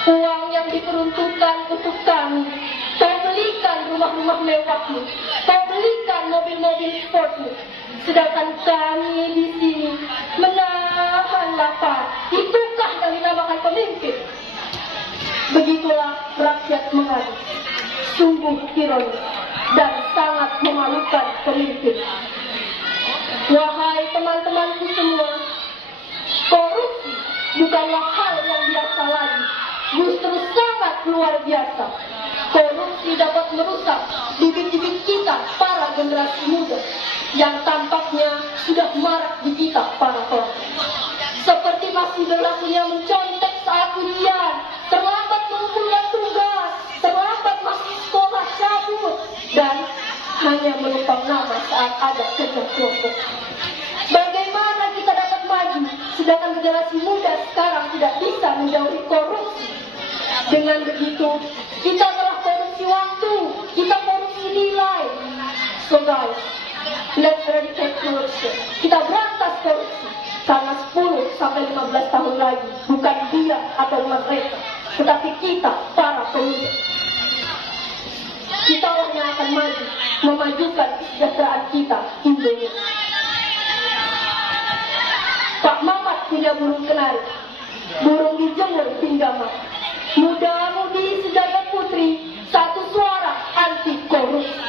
uang yang diperuntukkan untuk kami, kau belikan rumah-rumah mewahmu, kau belikan mobil-mobil sportmu. Sedangkan kami di sini menahan lapar. Itukah yang dinamakan pemimpin? Begitulah rakyat mengadu. Sungguh ironis dan sangat memalukan pemimpin. Wahai teman-temanku semua, korupsi bukanlah hal yang biasa lagi, justru sangat luar biasa. Korupsi dapat merusak bibit-bibit kita, para generasi muda, yang tampaknya sudah marak di kita, para pelaku. Seperti masih berlakunya mencontek saat ujian, terlambat mengumpulkan tugas, terlambat masuk sekolah, cabut, dan hanya menumpang nama saat ada kerja kelompok. Bagaimana kita dapat maju, sedangkan generasi muda sekarang tidak bisa menjauhi korupsi? Dengan begitu, kita telah korupsi waktu, kita korupsi nilai. So guys, let's eradicate corruption. Kita berantas korupsi. Karena 10 sampai 15 tahun lagi, bukan dia atau mereka, tetapi kita, para pemuda. Kita lah yang akan maju, memajukan kesejahteraan kita, Indonesia. Pak Mamat punya burung kenari, burung dijemur hingga mati. Muda-mudi sejagat putri, satu suara anti korupsi.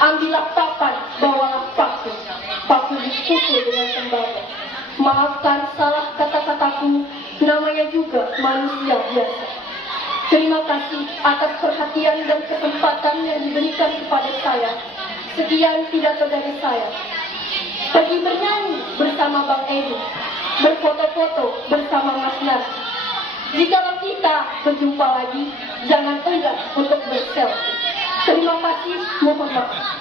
Ambillah papan, bawalah paku, paku dipukul dengan tembaga. Maafkan salah kata-kataku, namanya juga manusia biasa. Terima kasih atas perhatian dan kesempatan yang diberikan kepada saya. Sekian pidato dari saya. Pergi bernyanyi bersama Bang Edi, berfoto-foto bersama Mas Narsi. Jikalau kita berjumpa lagi, jangan enggan untuk berselfie. Terima kasih, mohon maaf.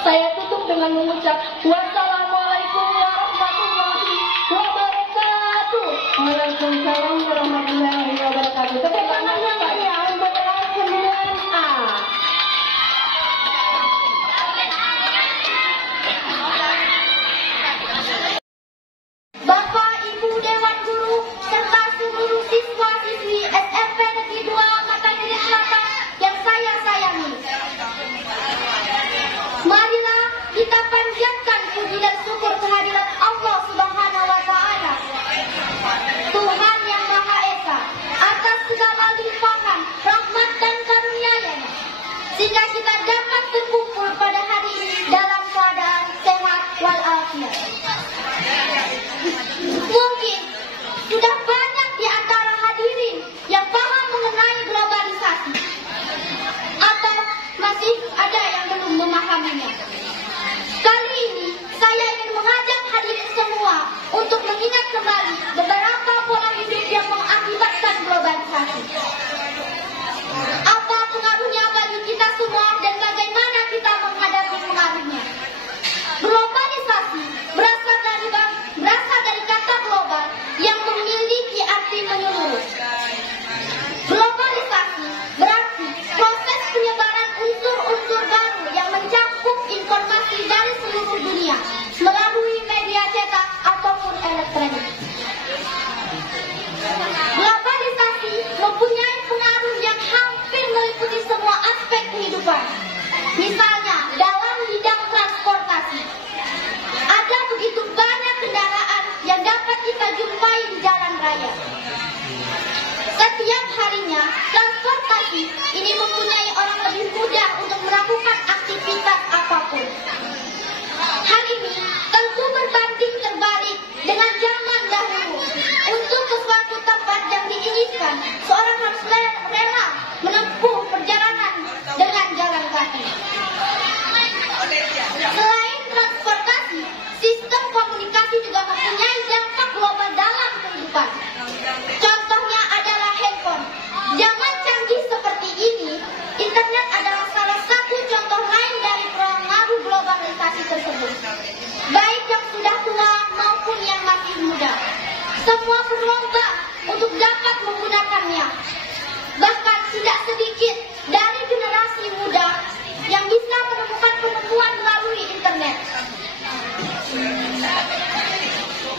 Saya tutup dengan mengucap wassalamualaikum warahmatullahi wabarakatuh. Waalaikumsalam warahmatullahi wabarakatuh. Tepuk tangannya meriah untuk kelas 9A. Bapak, Ibu Dewan Guru, serta seluruh siswa-siswi SMP Negeri 2 Matahari Selatan yang saya sayangi. Marilah kita panjatkan puji dan syukur kehadirat Allah Subhanahu wa Ta'ala, Tuhan yang Maha Esa, atas segala menjadikan seorang harus rela menempuh perjalanan dengan jalan kaki. Selain transportasi, sistem komunikasi juga mempunyai dampak global dalam kehidupan. Contohnya adalah handphone. Zaman canggih seperti ini, internet adalah salah satu contoh lain dari pengaruh globalisasi tersebut. Baik yang sudah tua maupun yang masih muda, semua berlomba untuk dapat menggunakannya. Bahkan tidak sedikit dari generasi muda yang bisa menemukan penemuan melalui internet.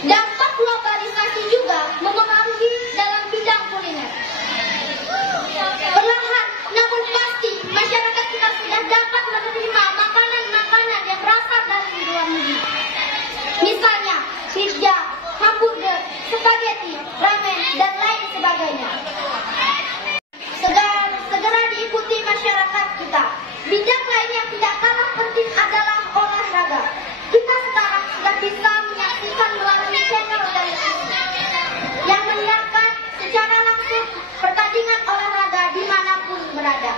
Dampak globalisasi juga memengaruhi dalam bidang kuliner. Perlahan namun pasti masyarakat kita sudah dapat menerima makanan-makanan yang berasal dari luar negeri. Misalnya pizza, hamburger, spaghetti, ramen, dan lain sebagainya. Segera diikuti masyarakat kita. Bidang lain yang tidak kalah penting adalah olahraga. Kita sekarang sudah bisa menyaksikan melalui channel televisi yang menyiarkan secara langsung pertandingan olahraga dimanapun berada.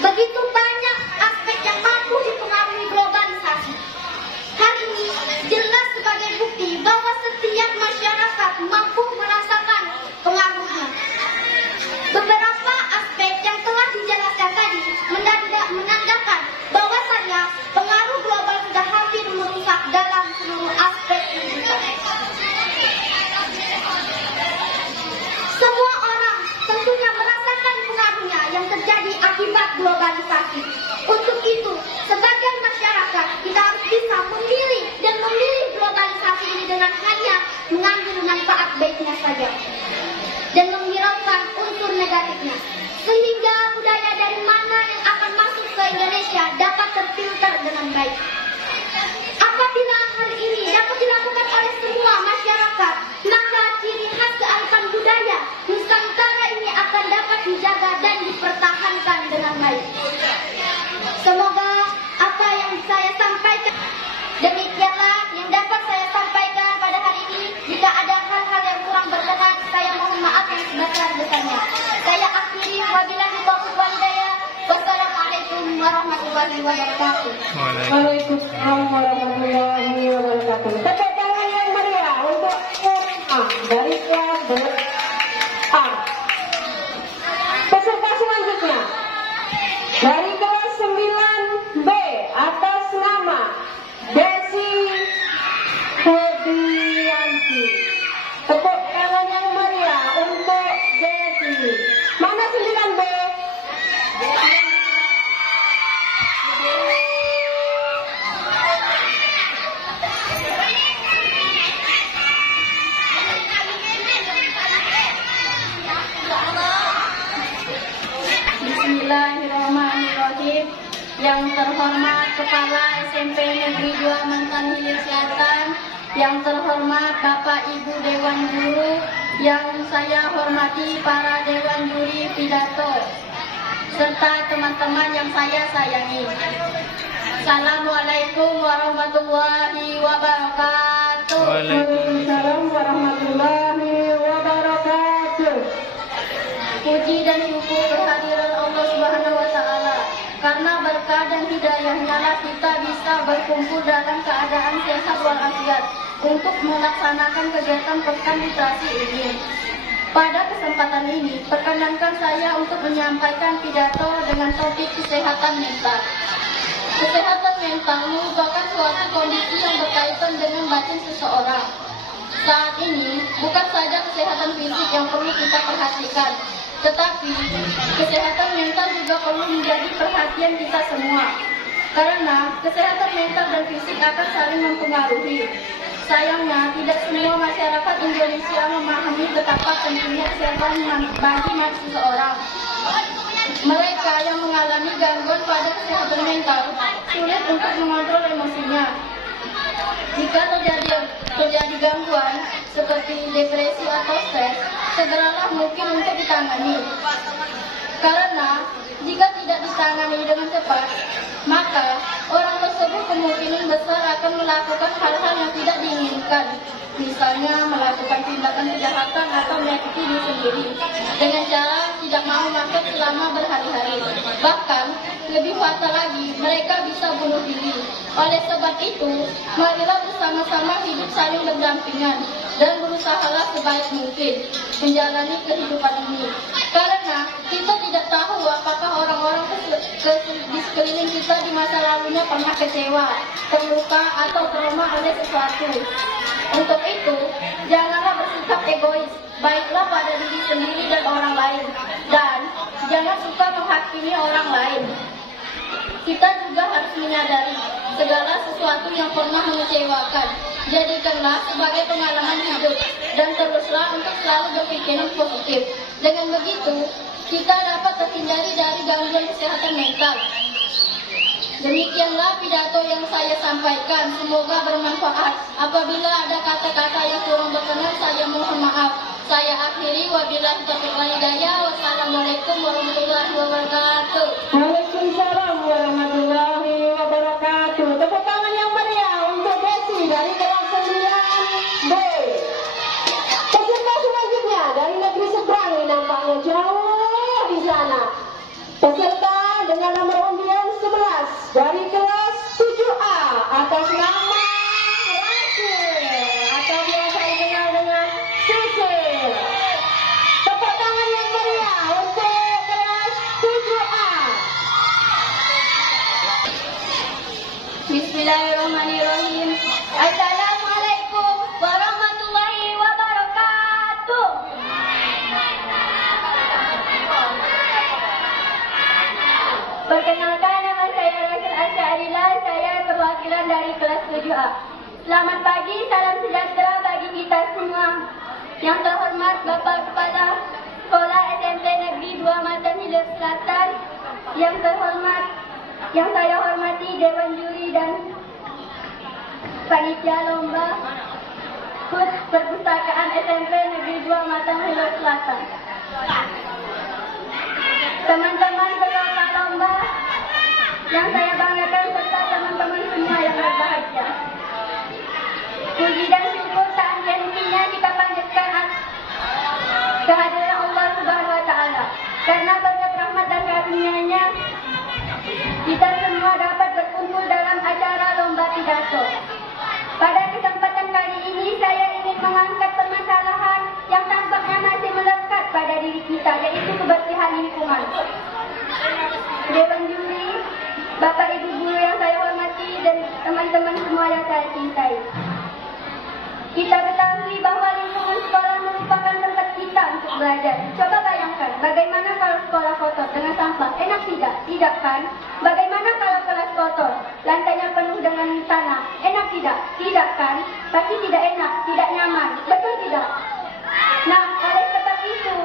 Begitu banyak aspek yang mampu dipengaruhi globalisasi. Hal ini jelas sebagai bukti bahwa setiap masyarakat mampu merasakan pengaruhnya. Beberapa aspek yang telah dijelaskan tadi menandakan bahwasannya pengaruh global sudah hampir merusak dalam seluruh aspek kehidupan. Semua orang tentunya merasakan pengaruhnya yang terjadi akibat globalisasi. Untuk itu, sebagai masyarakat, kita harus bisa memilih dan memilih globalisasi ini dengan hanya mengambil manfaat baiknya saja dan menghiraukan unsur negatifnya, sehingga budaya dari mana yang akan masuk ke Indonesia dapat terfilter dengan baik. Apabila hal ini dapat dilakukan oleh semua masyarakat, maka ciri khas kearifan budaya Nusantara ini akan dapat dijaga dan dipertahankan dengan baik. Semoga apa yang saya sampaikan, demikianlah yang dapat saya sampaikan pada hari ini. Jika ada hal-hal yang kurang berkenan, saya mohon maaf yang sebesar-besarnya. Saya akhiri, wabillahi taufiq wal hidayah. Wassalamualaikum warahmatullahi wabarakatuh. Waalaikumsalam warahmatullahi wabarakatuh. Tepuk tangan yang meriah untuk dari kelas A. Peserta selanjutnya dari kelas 9B atas nama Desi Febrianti. Tepuk tangan yang meriah untuk Desi. Mana 9B? Bismillahirrahmanirrahim. Yang terhormat Kepala SMP Negeri 2 Mantan Hilir Selatan, yang terhormat Bapak Ibu Dewan Guru, yang saya hormati para Dewan Juri Pidato, serta teman-teman yang saya sayangi. Assalamualaikum warahmatullahi wabarakatuh. Waalaikumsalam warahmatullahi wabarakatuh. Puji dan syukur kehadiran Allah Subhanahu wa Ta'ala. Karena berkah dan hidayahnya lah kita bisa berkumpul dalam keadaan sehat walafiat untuk melaksanakan kegiatan pekan literasi ini. Pada kesempatan ini, perkenankan saya untuk menyampaikan pidato dengan topik kesehatan mental. Kesehatan mental merupakan suatu kondisi yang berkaitan dengan batin seseorang. Saat ini, bukan saja kesehatan fisik yang perlu kita perhatikan, tetapi kesehatan mental juga perlu menjadi perhatian kita semua. Karena kesehatan mental dan fisik akan saling mempengaruhi. Sayangnya, tidak semua masyarakat Indonesia memahami betapa pentingnya kesehatan bagi seseorang. Mereka yang mengalami gangguan pada kesehatan mental sulit untuk mengontrol emosinya. Jika terjadi gangguan seperti depresi atau stres, segeralah mungkin untuk ditangani. Karena jika tidak ditangani dengan cepat, maka orang tersebut kemungkinan besar akan melakukan hal-hal yang tidak diinginkan. misalnya melakukan tindakan kejahatan atau menyakiti diri sendiri dengan cara tidak mau makan selama berhari-hari. Bahkan lebih fatal lagi, mereka bisa bunuh diri. Oleh sebab itu, marilah bersama-sama hidup saling berdampingan dan berusahalah sebaik mungkin menjalani kehidupan ini. Karena kita tidak tahu apakah orang-orang di sekeliling kita di masa lalunya pernah kecewa, terluka, atau trauma oleh sesuatu. Untuk itu, janganlah bersikap egois, baiklah pada diri sendiri dan orang lain, dan jangan suka menghakimi orang lain. Kita juga harus menyadari segala sesuatu yang pernah mengecewakan. Jadikanlah sebagai pengalaman hidup dan teruslah untuk selalu berpikiran positif. Dengan begitu, kita dapat terhindari dari gangguan kesehatan mental. Demikianlah pidato yang saya sampaikan. Semoga bermanfaat. Apabila ada kata-kata yang kurang berkenan, saya mohon maaf. Saya akhiri. Wabillahi taufiq wal hidayah. Wassalamualaikum warahmatullahi wabarakatuh. Waalaikumsalam warahmatullahi wabarakatuh. Tepuk tangan yang meriah untuk Desi dari kelas 9B. Peserta selanjutnya dari negeri seberang, nampaknya jauh di sana. Peserta dengan nomor undian 11 dari kelas 7A atas nama Rasul atau biasa dikenal dengan Sisil. Tepuk tangan yang meriah untuk kelas 7A. Bismillahirrahmanirrahim. Assalamualaikum warahmatullahi wabarakatuh. Perkenalkan, nama saya Rasul Asy'arillah. Saya perwakilan dari kelas 7A. Selamat pagi, salam sejahtera bagi kita semua. Yang terhormat Bapak Kepala Sekolah SMP Negeri 2 Matan Hilir Selatan. Yang terhormat, yang saya hormati Dewan Juri dan Panitia Lomba HUT Perpustakaan SMP Negeri 2 Matan Hilir Selatan. Teman-teman peserta lomba yang saya banggakan serta teman-teman semua yang berbahagia. Puji dan syukur tak henti-hentinya kita panjatkan kehadiran Allah Subhanahu wa Ta'ala. Karena berkat rahmat dan karunia-Nya, kita semua dapat berkumpul dalam acara lomba pidato. Pada kesempatan kali ini saya ingin mengangkat permasalahan yang tampaknya masih melekat pada diri kita, yaitu kebersihan lingkungan. Dewan Juri, Bapak Ibu Guru yang saya hormati dan teman-teman semua yang saya cintai. Kita ketahui bahwa lingkungan sekolah merupakan tempat kita untuk belajar. Coba bayangkan, bagaimana kalau sekolah kotor dengan sampah? Enak tidak? Tidak kan? Bagaimana kalau kelas kotor, lantainya penuh dengan tanah? Enak tidak? Tidak kan? Pasti tidak enak, tidak nyaman. Betul tidak? Nah, oleh sebab itu,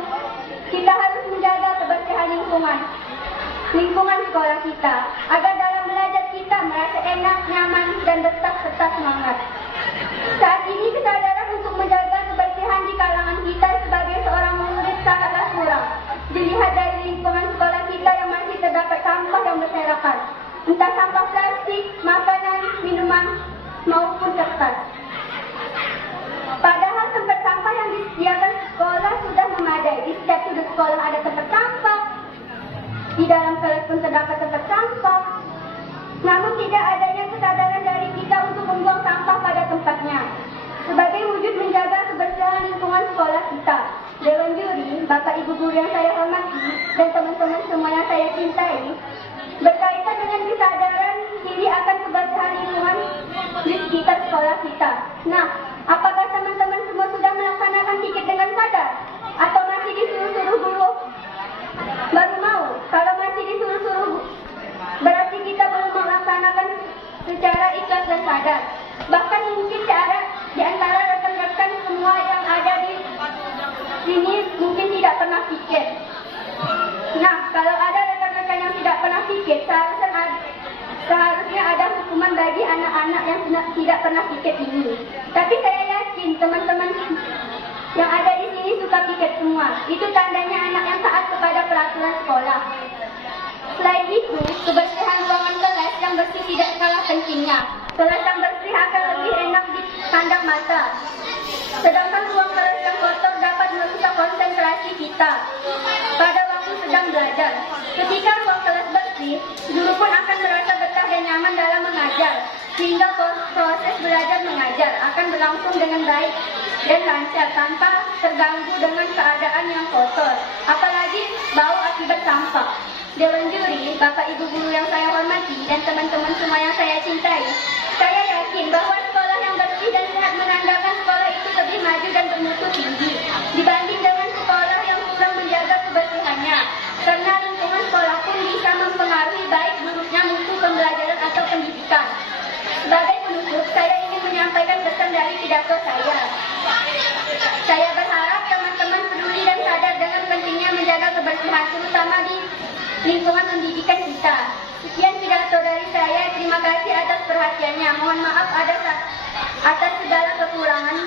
kita harus menjaga kebersihan lingkungan sekolah kita, agar dalam belajar kita merasa enak, nyaman, dan tetap semangat. Saat ini kesadaran untuk menjaga kebersihan di kalangan kita sebagai seorang murid sangatlah kurang. Dilihat dari lingkungan sekolah kita yang masih terdapat sampah yang berserakan, entah sampah plastik, makanan, minuman, maupun kertas. Padahal tempat sampah yang disediakan sekolah sudah memadai. Di setiap sudut sekolah ada tempat sampah, di dalam kelas pun terdapat tempat sampah. Namun tidak adanya kesadaran dari kita untuk membuang sampah pada tempatnya. Sebagai wujud menjaga kebersihan lingkungan sekolah kita, Dewan Juri, Bapak Ibu Guru yang saya hormati, dan teman-teman semua yang saya cintai, berkaitan dengan kesadaran diri akan kebersihan lingkungan di sekitar sekolah kita. Nah, apakah teman-teman semua sudah melaksanakan tiket dengan sadar? Atau masih disuruh-suruh guru baru mau? Kalau masih disuruh-suruh, berarti kita belum melaksanakan secara ikhlas dan sadar. Bahkan mungkin di antara rekan-rekan semua yang ada di sini mungkin tidak pernah tiket. Nah, kalau ada rekan-rekan yang tidak pernah tiket, seharusnya ada hukuman bagi anak-anak yang tidak pernah tiket ini. Tapi saya yakin teman-teman yang ada di sini suka tiket semua. Itu tandanya anak yang taat kepada peraturan sekolah. Selain itu, kebersihan ruangan kelas yang bersih tidak kalah pentingnya. Kelas yang bersih akan lebih enak dipandang mata. sehingga proses belajar mengajar akan berlangsung dengan baik dan lancar tanpa terganggu dengan keadaan yang kotor, apalagi bau akibat sampah. Dewan juri, Bapak Ibu guru yang saya hormati, dan teman-teman semua yang saya cintai, saya yakin bahwa sekolah yang bersih dan sehat menandakan sekolah itu lebih maju dan bermutu tinggi dibanding dengan sekolah yang kurang menjaga kebersihannya, karena lingkungan sekolah pun bisa mempengaruhi baik buruknya mutu pembelajaran atau pendidikan. Sebagai penutup, saya ingin menyampaikan pesan dari pidato saya. Saya berharap teman-teman peduli dan sadar dengan pentingnya menjaga kebersihan, terutama di lingkungan pendidikan kita. Sekian pidato dari saya. Terima kasih atas perhatiannya. Mohon maaf atas segala kekurangan.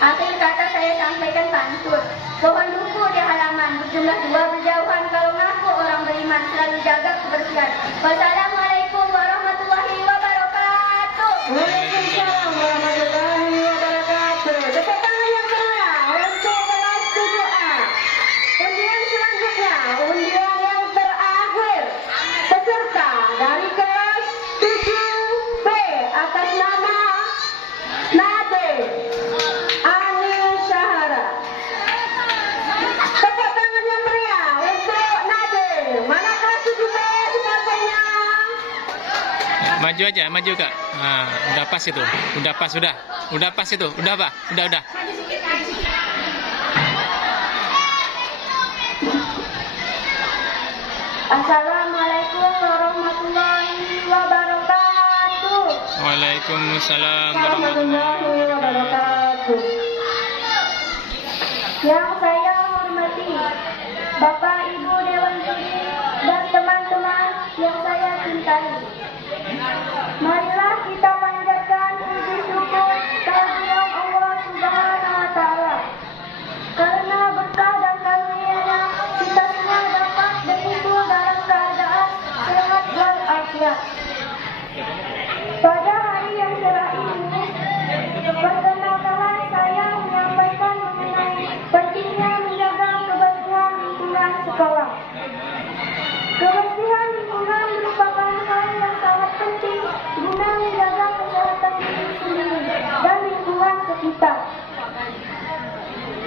Akhir kata saya sampaikan pantun. Pohon duku di halaman berjumlah 2 berjauhan, kalau ngaku orang beriman selalu jaga kebersihan. Wassalamualaikum warahmatullahi wabarakatuh. Waalaikumsalam warahmatullahi wabarakatuh. Tepuk tangan yang meriah untuk kelas 7A. Undian selanjutnya, undian yang terakhir, peserta dari kelas 7B atas nama Nade Ani Syahara. Tepuk tangan yang meriah untuk Nade. Mana kelas 7B sekarangnya? Maju aja, maju Kak. Nah, udah pas itu. Udah pas, udah. Udah pas itu. Udah, Pak. Udah. Assalamualaikum warahmatullahi wabarakatuh. Waalaikumsalam Warahmatullahi wabarakatuh. Yang saya hormati Bapak Ibu Dewan Juri dan teman-teman yang saya cintai, marilah kita panjatkan puji syukur kehadiran Allah Subhanahu wa Ta'ala, karena berkah dan karunia-Nya kita semua dapat berkumpul dalam keadaan sehat walafiat. Pada hari yang cerah ini, perkenalkan saya menyampaikan mengenai pentingnya menjaga kebersihan lingkungan sekolah. Kebersihan lingkungan merupakan hal yang sangat penting guna menjaga kesehatan diri sendiri dan lingkungan sekitar.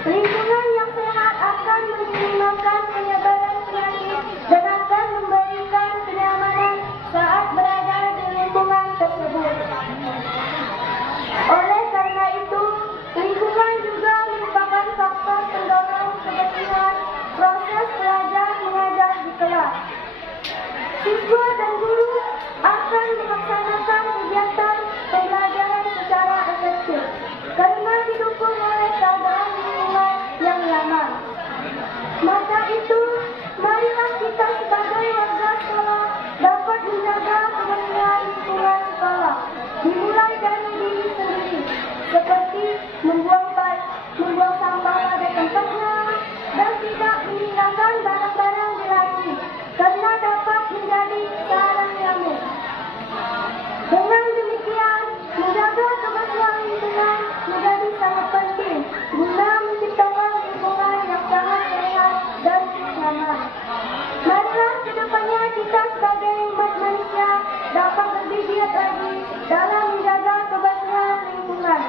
Lingkungan yang sehat akan meminimalkan penyebaran penyakit dan akan memberikan kenyamanan saat berada di lingkungan tersebut. Oleh karena itu, lingkungan juga merupakan faktor pendorong kebersihan proses belajar mengajar di kelas. Siswa dan guru akan melaksanakan kegiatan pembelajaran secara efektif karena didukung oleh keadaan lingkungan yang nyaman. Maka itu, marilah kita sebagai warga sekolah dapat menjaga kebersihan lingkungan sekolah, dimulai dari diri sendiri, seperti membuang sampah pada tempatnya dan tidak meninggalkan barang-barang di laci, karena dapat menjadi sarang nyamuk. Dengan demikian, menjaga kebersihan lingkungan menjadi sangat penting guna menciptakan lingkungan yang sangat sehat dan nyaman. Marilah kedepannya kita sebagai umat manusia dapat lebih giat lagi dalam menjaga kebersihan lingkungan.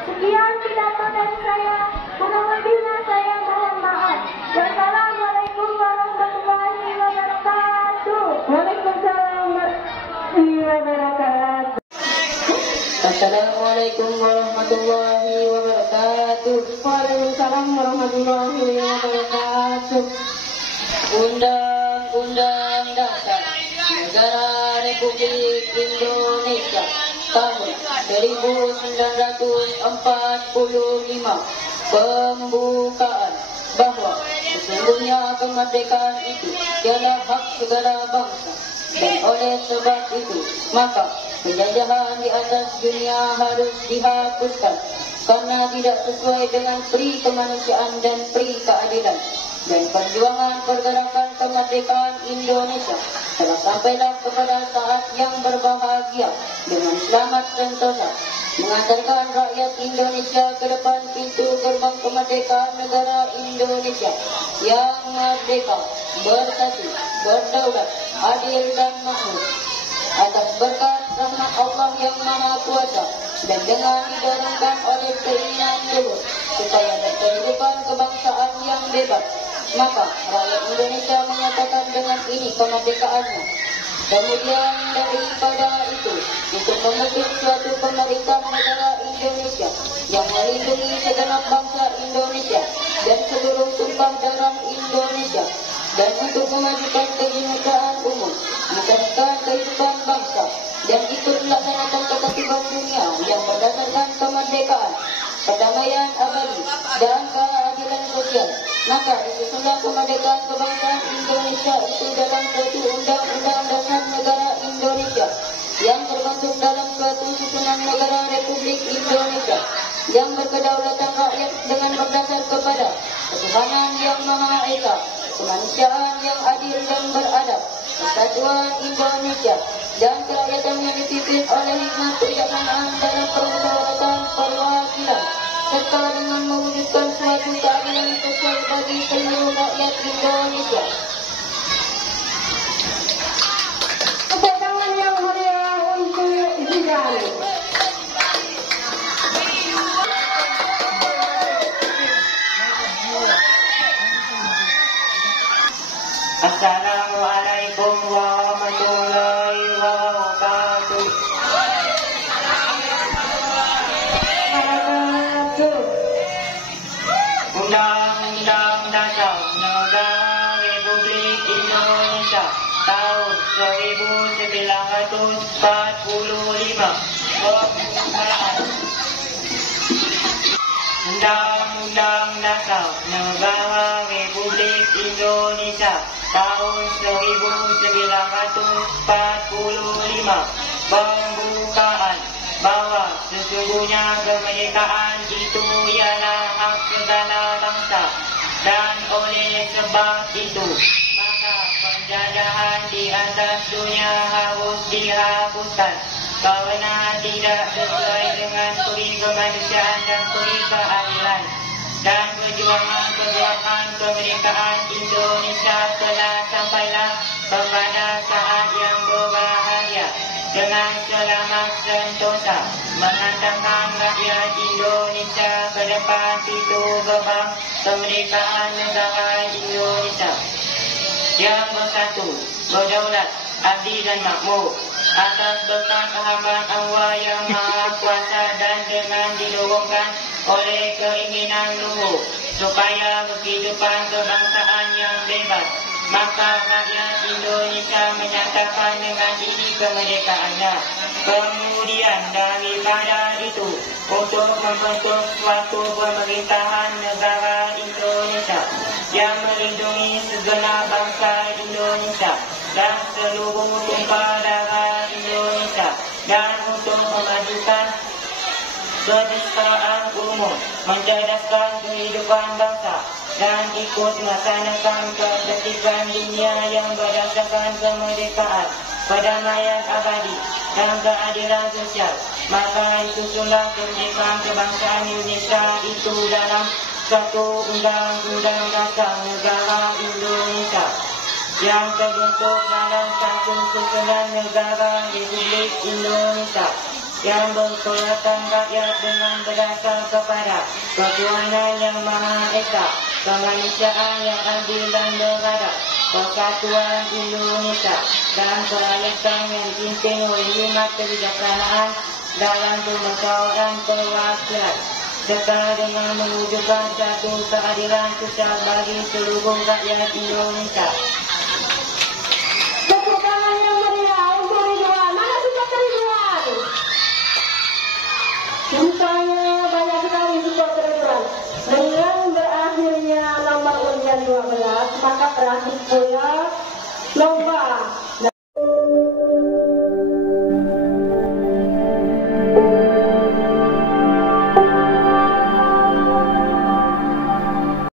Sekian pidato dari saya, kurang lebihnya saya mohon maaf. Wassalamualaikum warahmatullahi wabarakatuh. Waalaikumsalam warahmatullahi wabarakatuh. Assalamualaikum warahmatullahi wabarakatuh. Waalaikumsalam warahmatullahi wabarakatuh. Undang-Undang Dasar Negara Republik Indonesia tahun 1945 pembukaan bahwa sesungguhnya kemerdekaan itu adalah hak segala bangsa, dan oleh sebab itu maka penjajahan di atas dunia harus dihapuskan karena tidak sesuai dengan pri kemanusiaan dan pri keadilan. Dan perjuangan pergerakan kemerdekaan Indonesia telah sampailah kepada saat yang berbahagia dengan selamat sentosa, mengantarkan rakyat Indonesia ke depan pintu gerbang kemerdekaan negara Indonesia yang merdeka, bersatu, berdaulat, adil dan makmur. atas berkat rahmat Allah yang Maha Kuasa dan dengan didorongkan oleh keinginan luhur supaya berkehidupan kebangsaan yang bebas, maka rakyat Indonesia menyatakan dengan ini kemerdekaannya. Kemudian daripada itu, untuk membentuk suatu pemerintah negara Indonesia yang melindungi segenap bangsa Indonesia dan seluruh tumpah darah Indonesia, dan untuk memajukan kebinekaan umum, meningkatkan kehidupan bangsa, dan ikut melaksanakan ketertiban dunia yang berdasarkan kemerdekaan, perdamaian abadi, dan keadilan sosial. Maka disusunlah kemerdekaan kebangsaan Indonesia itu dalam suatu undang-undang dasar negara Indonesia yang terbentuk dalam suatu susunan negara Republik Indonesia yang berkedaulatan rakyat dengan berdasar kepada ketuhanan yang Maha Esa, kemanusiaan yang adil dan beradab, persatuan Indonesia, dan kerakyatan yang dipimpin oleh hikmat kebijaksanaan dalam permusyawaratan perwakilan, serta dengan mewujudkan suatu keadilan sosial bagi seluruh rakyat Indonesia. Tepuk tangan yang meriah untuk Zidan. Assalamualaikum warahmatullahi wabarakatuh. Undang-Undang Dasar Negara Republik Indonesia tahun 1945. Undang-Undang Dasar Negara Republik Indonesia tahun 1945 pembukaan bahwa sesungguhnya kemerdekaan itu ialah hak segala bangsa, dan oleh sebab itu maka penjajahan di atas dunia harus dihapuskan karena tidak sesuai dengan peri kemanusiaan dan peri keadilan. Dan perjuangan kemerdekaan Indonesia telah sampailah kepada saat yang berbahagia dengan selamat sentosa menghantarkan rakyat Indonesia ke depan pintu gerbang kemerdekaan negara Indonesia yang bersatu, berdaulat, adil dan makmur atas berkat rahmat Allah yang Maha Kuasa dan dengan didorongkan oleh keinginan luhur supaya kehidupan kebangsaan yang bebas, maka rakyat Indonesia menyatakan dengan ini kemerdekaannya. Kemudian daripada itu, untuk membentuk suatu pemerintahan negara Indonesia yang melindungi segenap bangsa Indonesia dan seluruh tumpah darah Indonesia, dan untuk memajukan kesetaraan umum, mencerdaskan kehidupan bangsa, dan ikut melaksanakan ketertiban dunia yang berdasarkan kemerdekaan, perdamaian abadi, dan keadilan sosial. Maka disusunlah kemerdekaan kebangsaan Indonesia itu dalam suatu undang-undang dasar negara Indonesia yang terbentuk dalam satu susunan negara Republik Indonesia yang berkedaulatan rakyat dengan berdasar kepada ketuhanan yang Maha Esa, kemanusiaan yang adil dan beradab, persatuan Indonesia, dan kerakyatan yang dipimpin oleh hikmat kebijaksanaan dalam permusyawaratan perwakilan, serta dengan mewujudkan satu keadilan sosial bagi seluruh rakyat Indonesia. Tepuk tangan yang meriah untuk Ridwan. Mana supporter Ridwan? Rupanya banyak sekali supporter Ridwan. Dengan berakhirnya nomor undian 12, maka berakhir pula lomba